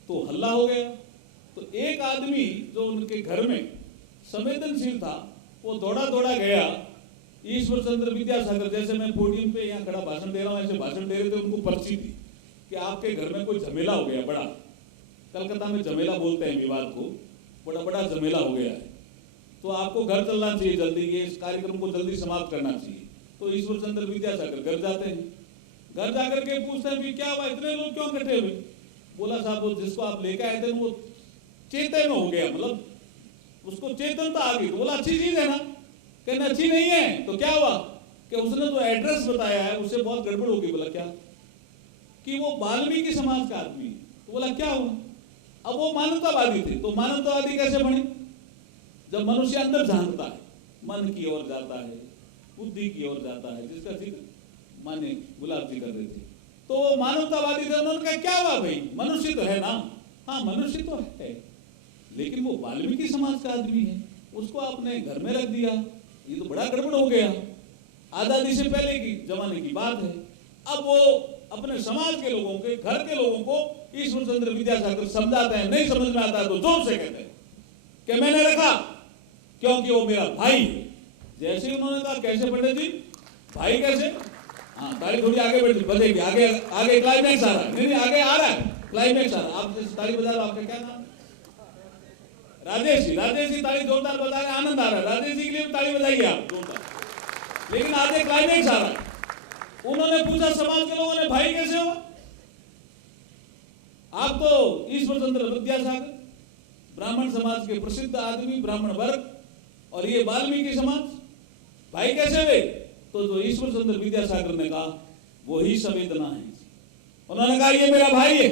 तो हल्ला हो गया। तो एक आदमी जो उनके घर में संवेदनशील था, वो दौड़ा दौड़ा गया। ईश्वर चंद्र विद्यासागर, जैसे मैं पोडियम पे यहाँ खड़ा भाषण दे रहा हूँ, ऐसे भाषण दे रहे थे, उनको पर्ची दी कि आपके घर में कोई झमेला हो गया बड़ा। कलकत्ता में झमेला बोलते हैं विवाद को, बड़ा झमेला हो गया है, तो आपको घर चलना चाहिए जल्दी, ये इस कार्यक्रम को जल्दी समाप्त करना चाहिए। तो ईश्वर चंद्र विद्यासागर घर जाते हैं, घर जाकर के पूछते हैं कि क्या हुआ, इतने लोग क्यों इकट्ठे हुए? बोला साहब वो जिसको आप लेकर आए थे वो चेतन हो गया, मतलब उसको चेतनता आ गई। तो बोला अच्छी चीज है ना? कहना अच्छी नहीं है तो क्या हुआ? कि उसने जो एड्रेस बताया है उससे बहुत गड़बड़ हो गई। बोला क्या? कि वो वाल्मीकि समाज का आदमी है। तो बोला क्या हुआ? अब वो मानवतावादी थे, तो मानवतावादी कैसे बने? जब मनुष्य अंदर झांकता है, मन की ओर जाता है, बुद्धि की ओर जाता है, जिसका जिक्र माने गुलाब जी कर रहे थे, तो वो मानवतावादी थे। उन्होंने कहा क्या हुआ भाई, मनुष्य तो है ना? हाँ मनुष्य तो है, लेकिन वो वाल्मीकि समाज का आदमी है, उसको आपने घर में रख दिया, ये तो बड़ा गड़बड़ हो गया। आजादी से पहले की जमाने की बात है। अब वो अपने समाज के लोगों के, घर के लोगों को ईश्वर चंद्र विद्यासागर समझाते हैं, नहीं समझ में आता है तो जोर से कहते हैं कि मैंने रखा क्योंकि वो मेरा भाई है। जैसे ही उन्होंने कहा कैसे पंडित जी, भाई कैसे? हाँ ताली थोड़ी आगे बढ़ेगी, आगे आगे क्लाइमैक्स आ रहा है। नहीं आगे आ रहा है, क्लाइमैक्स आ रहा है। आप जैसे ताली बजा रहे हो, आपका क्या नाम? राजेश जी ताली जोरदार बजा रहे, आनंद आ रहा है। राजेश जी के लिए ताली बजाइए आप जोरदार। लेकिन आगे क्लाइमैक्स आ रहा है। उन्होंने पूछा समाज के लोगों ने भाई कैसे हुआ? आप तो ईश्वर चंद्र विद्यासागर ब्राह्मण समाज के प्रसिद्ध आदमी, ब्राह्मण वर्ग, और ये वाल्मीकि समाज, भाई कैसे हुए? तो जो ईश्वर चंद्र विद्यासागर ने कहा वही संवेदना है। उन्होंने कहा ये मेरा भाई है,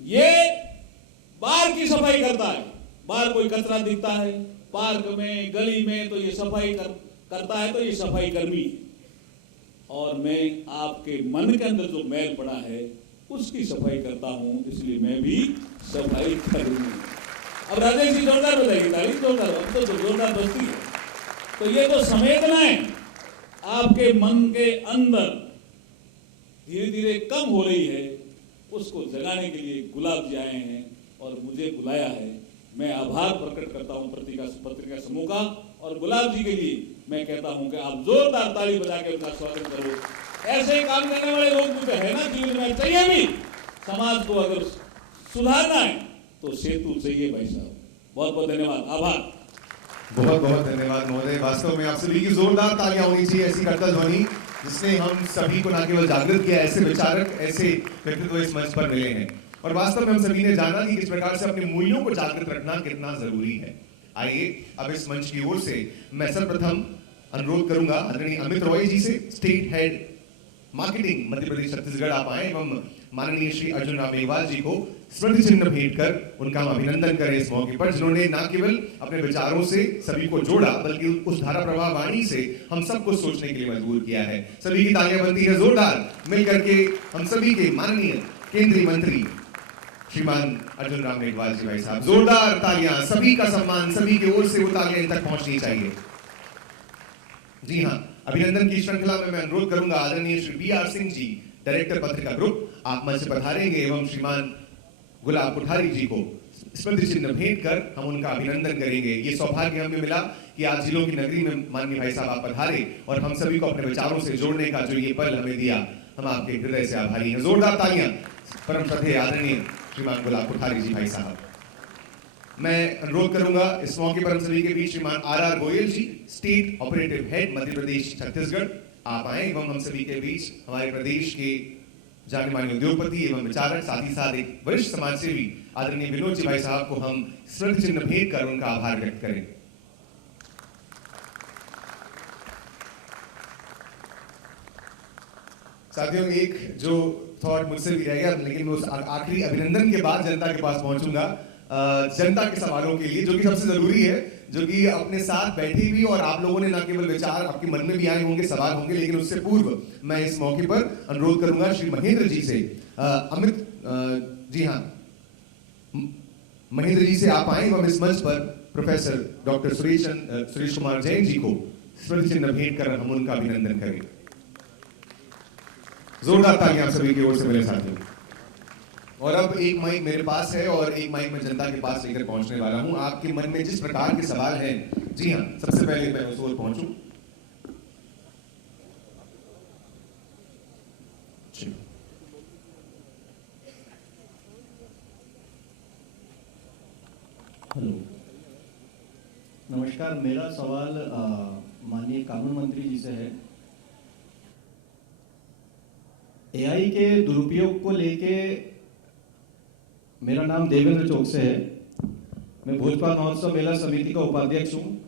ये बार की सफाई करता है। बाहर कोई कचरा दिखता है पार्क में, गली में, तो ये सफाई करता है, तो ये सफाई कर्मी है। और मैं आपके मन के अंदर जो मैल पड़ा है उसकी सफाई करता हूं, इसलिए मैं भी सफाई करूंगा। अब राजेश जी जोरदार बजाएगी ताली, जोरदार, अब तो जोरदार बजती है। तो ये जो संवेदनाएं आपके मन के अंदर धीरे धीरे कम हो रही है, उसको जगाने के लिए गुलाब जी आए हैं और मुझे बुलाया है। मैं आभार प्रकट करता हूं पत्रिका समूह का, और गुलाब जी के लिए मैं कहता हूं कि आप जोरदार ताली बजा के उनका स्वागत करो। ऐसे ही काम करने वाले लोग मुझे है ना जीवन में, चाहिए भी। समाज को अगर सुधारना है तो सेतु चाहिए भाई साहब। बहुत बहुत धन्यवाद, आभार। बहुत बहुत धन्यवाद महोदय। वास्तव में आप सभी की जोरदार तालियां होनी चाहिए, ऐसी करतल ध्वनि जिसने हम सभी को न केवल जागृत किया, ऐसे विचारक, ऐसे व्यक्तित्व इस मंच पर मिले हैं और वास्तव में हम सभी ने जाना कि किस प्रकार से अपने मूल्यों को जागृत रखना कितना जरूरी है। आइए अब इस मंच की ओर से मैं सर्वप्रथम अनुरोध करूंगा आदरणीय अमित रॉय जी से, state head marketing Madhya Pradesh Chhattisgarh आप आए एवं माननीय श्री अर्जुन राम मेघवाल जी को स्मृति चिन्ह भेंट कर उनका हम अभिनंदन करें इस मौके पर, जिन्होंने न केवल अपने विचारों से सभी को जोड़ा बल्कि उस धारा प्रवाह वाणी से हम सबको सोचने के लिए मजबूर किया है। सभी की तालियां बनती है जोरदार मिलकर के हम सभी के माननीय केंद्रीय मंत्री श्रीमान अर्जुन राम मेघवाल जी भाई साहब, जोरदार तालियां, सभी का सम्मान, सभी की ओर से वो तालियां इन तक पहुंचनी चाहिए। जी हाँ, अभिनंदन की श्रृंखला में मैं अनुरोध करूंगा आदरणीय श्री BR सिंह जी, डायरेक्टर पत्रिका ग्रुप, आप मंच पर पधारेंगे एवं श्रीमान गुलाब कोठारी जी को स्मृति चिन्ह भेंट कर हम उनका अभिनंदन करेंगे। ये सौभाग्य हमें मिला कि आज जिलों की नगरी में माननीय भाई साहब आप पधारे और हम सभी को अपने विचारों से जोड़ने का जो ये पल हमें दिया, हम आपके हृदय से आभारी हैं। जोरदार तालियां परम श्रद्धेय आदरणीय श्रीमान गुलाब कोठारी जी भाई साहब। मैं अनुरोध करूंगा इस मौके पर हम सभी के बीच श्रीमान RR गोयल जी, state operative head Madhya Pradesh Chhattisgarh, आप आए एवं हम सभी के बीच हमारे प्रदेश के जाने माने उद्योगपति एवं विचारक, साथ ही साथ एक वरिष्ठ समाज सेवी आदरणीय विनोद जी भाई साहब को हम स्मृति चिन्ह भेंट कर उनका आभार व्यक्त करें। साथियों, एक जो थॉट मुझसे भी रह गया, लेकिन उस आखिरी अभिनंदन के बाद जनता के पास पहुंचूंगा जनता के सवालों के लिए, जो कि सबसे जरूरी है, जो कि अपने साथ बैठी हुई और आप लोगों ने ना केवल विचार आपके मन में भी आए होंगे, सवाल होंगे, लेकिन उससे पूर्व मैं इस मौके पर अनुरोध करूंगा श्री महेंद्र जी से, अमित जी हाँ महेंद्र जी से आप आए एवं इस मंच पर प्रोफेसर डॉक्टर सुरेश कुमार जैन जी को स्मृति चिन्ह भेंट कर हम उनका अभिनंदन करें। जोरदार तालियां आप सभी की ओर से मिले साथियों। और अब एक माइक मेरे पास है और एक माइक मैं जनता के पास लेकर पहुंचने वाला हूं। आपके मन में जिस प्रकार के सवाल हैं, जी हां, सबसे पहले मैं उस ओर पहुंचूं। हेलो, नमस्कार। मेरा सवाल माननीय कानून मंत्री जी से है। AI के दुरुपयोग को लेके, मेरा नाम देवेंद्र चौक से है, मैं भोजपुर महोत्सव मेला समिति का उपाध्यक्ष हूँ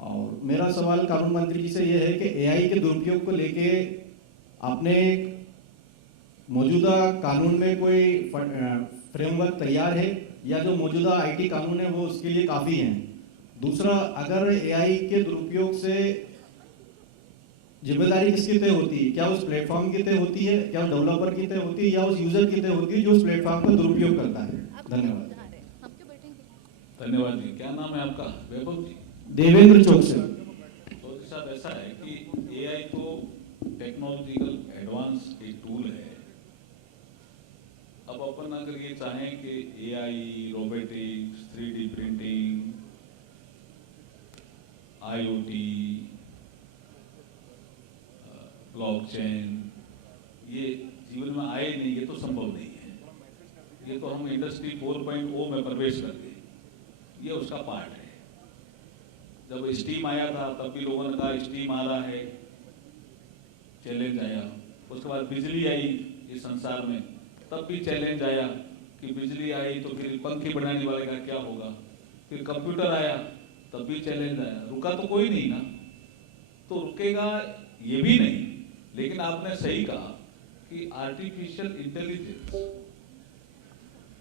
और मेरा सवाल कानून मंत्री जी से यह है कि AI के दुरुपयोग को लेके आपने मौजूदा कानून में कोई फ्रेमवर्क तैयार है या जो मौजूदा IT कानून है वो उसके लिए काफ़ी हैं? दूसरा, अगर AI के दुरुपयोग से जिम्मेदारी किसकी तय होती है? क्या उस प्लेटफॉर्म की तय होती है, क्या उस डेवलपर की तय होती है या उस यूजर की तय होती है जो उस प्लेटफॉर्म का दुरुपयोग करता है? धन्यवाद। धन्यवाद जी। क्या नाम है आपका? वैभव जी, देवेंद्र चौक से। तो साहब, ऐसा है कि AI तो टेक्नोलॉजिकल एडवांस एक टूल है। अब अपन अगर ये चाहें कि AI, robotics, 3D printing, IoT, blockchain, ये जीवन में आए नहीं, ये तो संभव नहीं है। ये तो हम इंडस्ट्री 4.0 में प्रवेश कर गए, ये उसका पार्ट है। जब स्टीम आया था तब भी लोगों ने कहा स्टीम आ रहा है, चैलेंज आया। उसके बाद बिजली आई इस संसार में, तब भी चैलेंज आया कि बिजली आई तो फिर पंखे बनाने वाले का क्या होगा। फिर कंप्यूटर आया, तब भी चैलेंज आया। रुका तो कोई नहीं ना, तो रुकेगा ये भी नहीं। लेकिन आपने सही कहा कि आर्टिफिशियल इंटेलिजेंस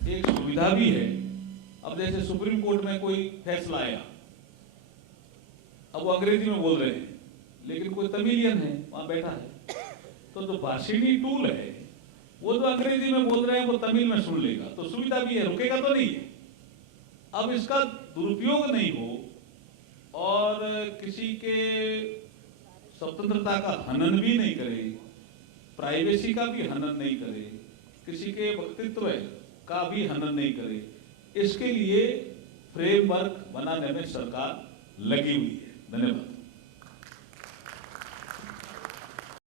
एक सुविधा भी है। अब जैसे सुप्रीम कोर्ट में कोई फैसला आया, अब वो अंग्रेजी में बोल रहे हैं, लेकिन कोई तमिलियन है वहां बैठा है, तो जो भाषिणी टूल है वो जो अंग्रेजी में बोल रहे हैं वो तमिल में सुन लेगा, तो सुविधा भी है, रुकेगा तो नहीं है। अब इसका दुरुपयोग नहीं हो और किसी के स्वतंत्रता का हनन भी नहीं करे, प्राइवेसी का भी हनन नहीं करे, किसी के व्यक्तित्व का भी हनन नहीं करे, इसके लिए फ्रेमवर्क बनाने में सरकार लगी हुई है। धन्यवाद।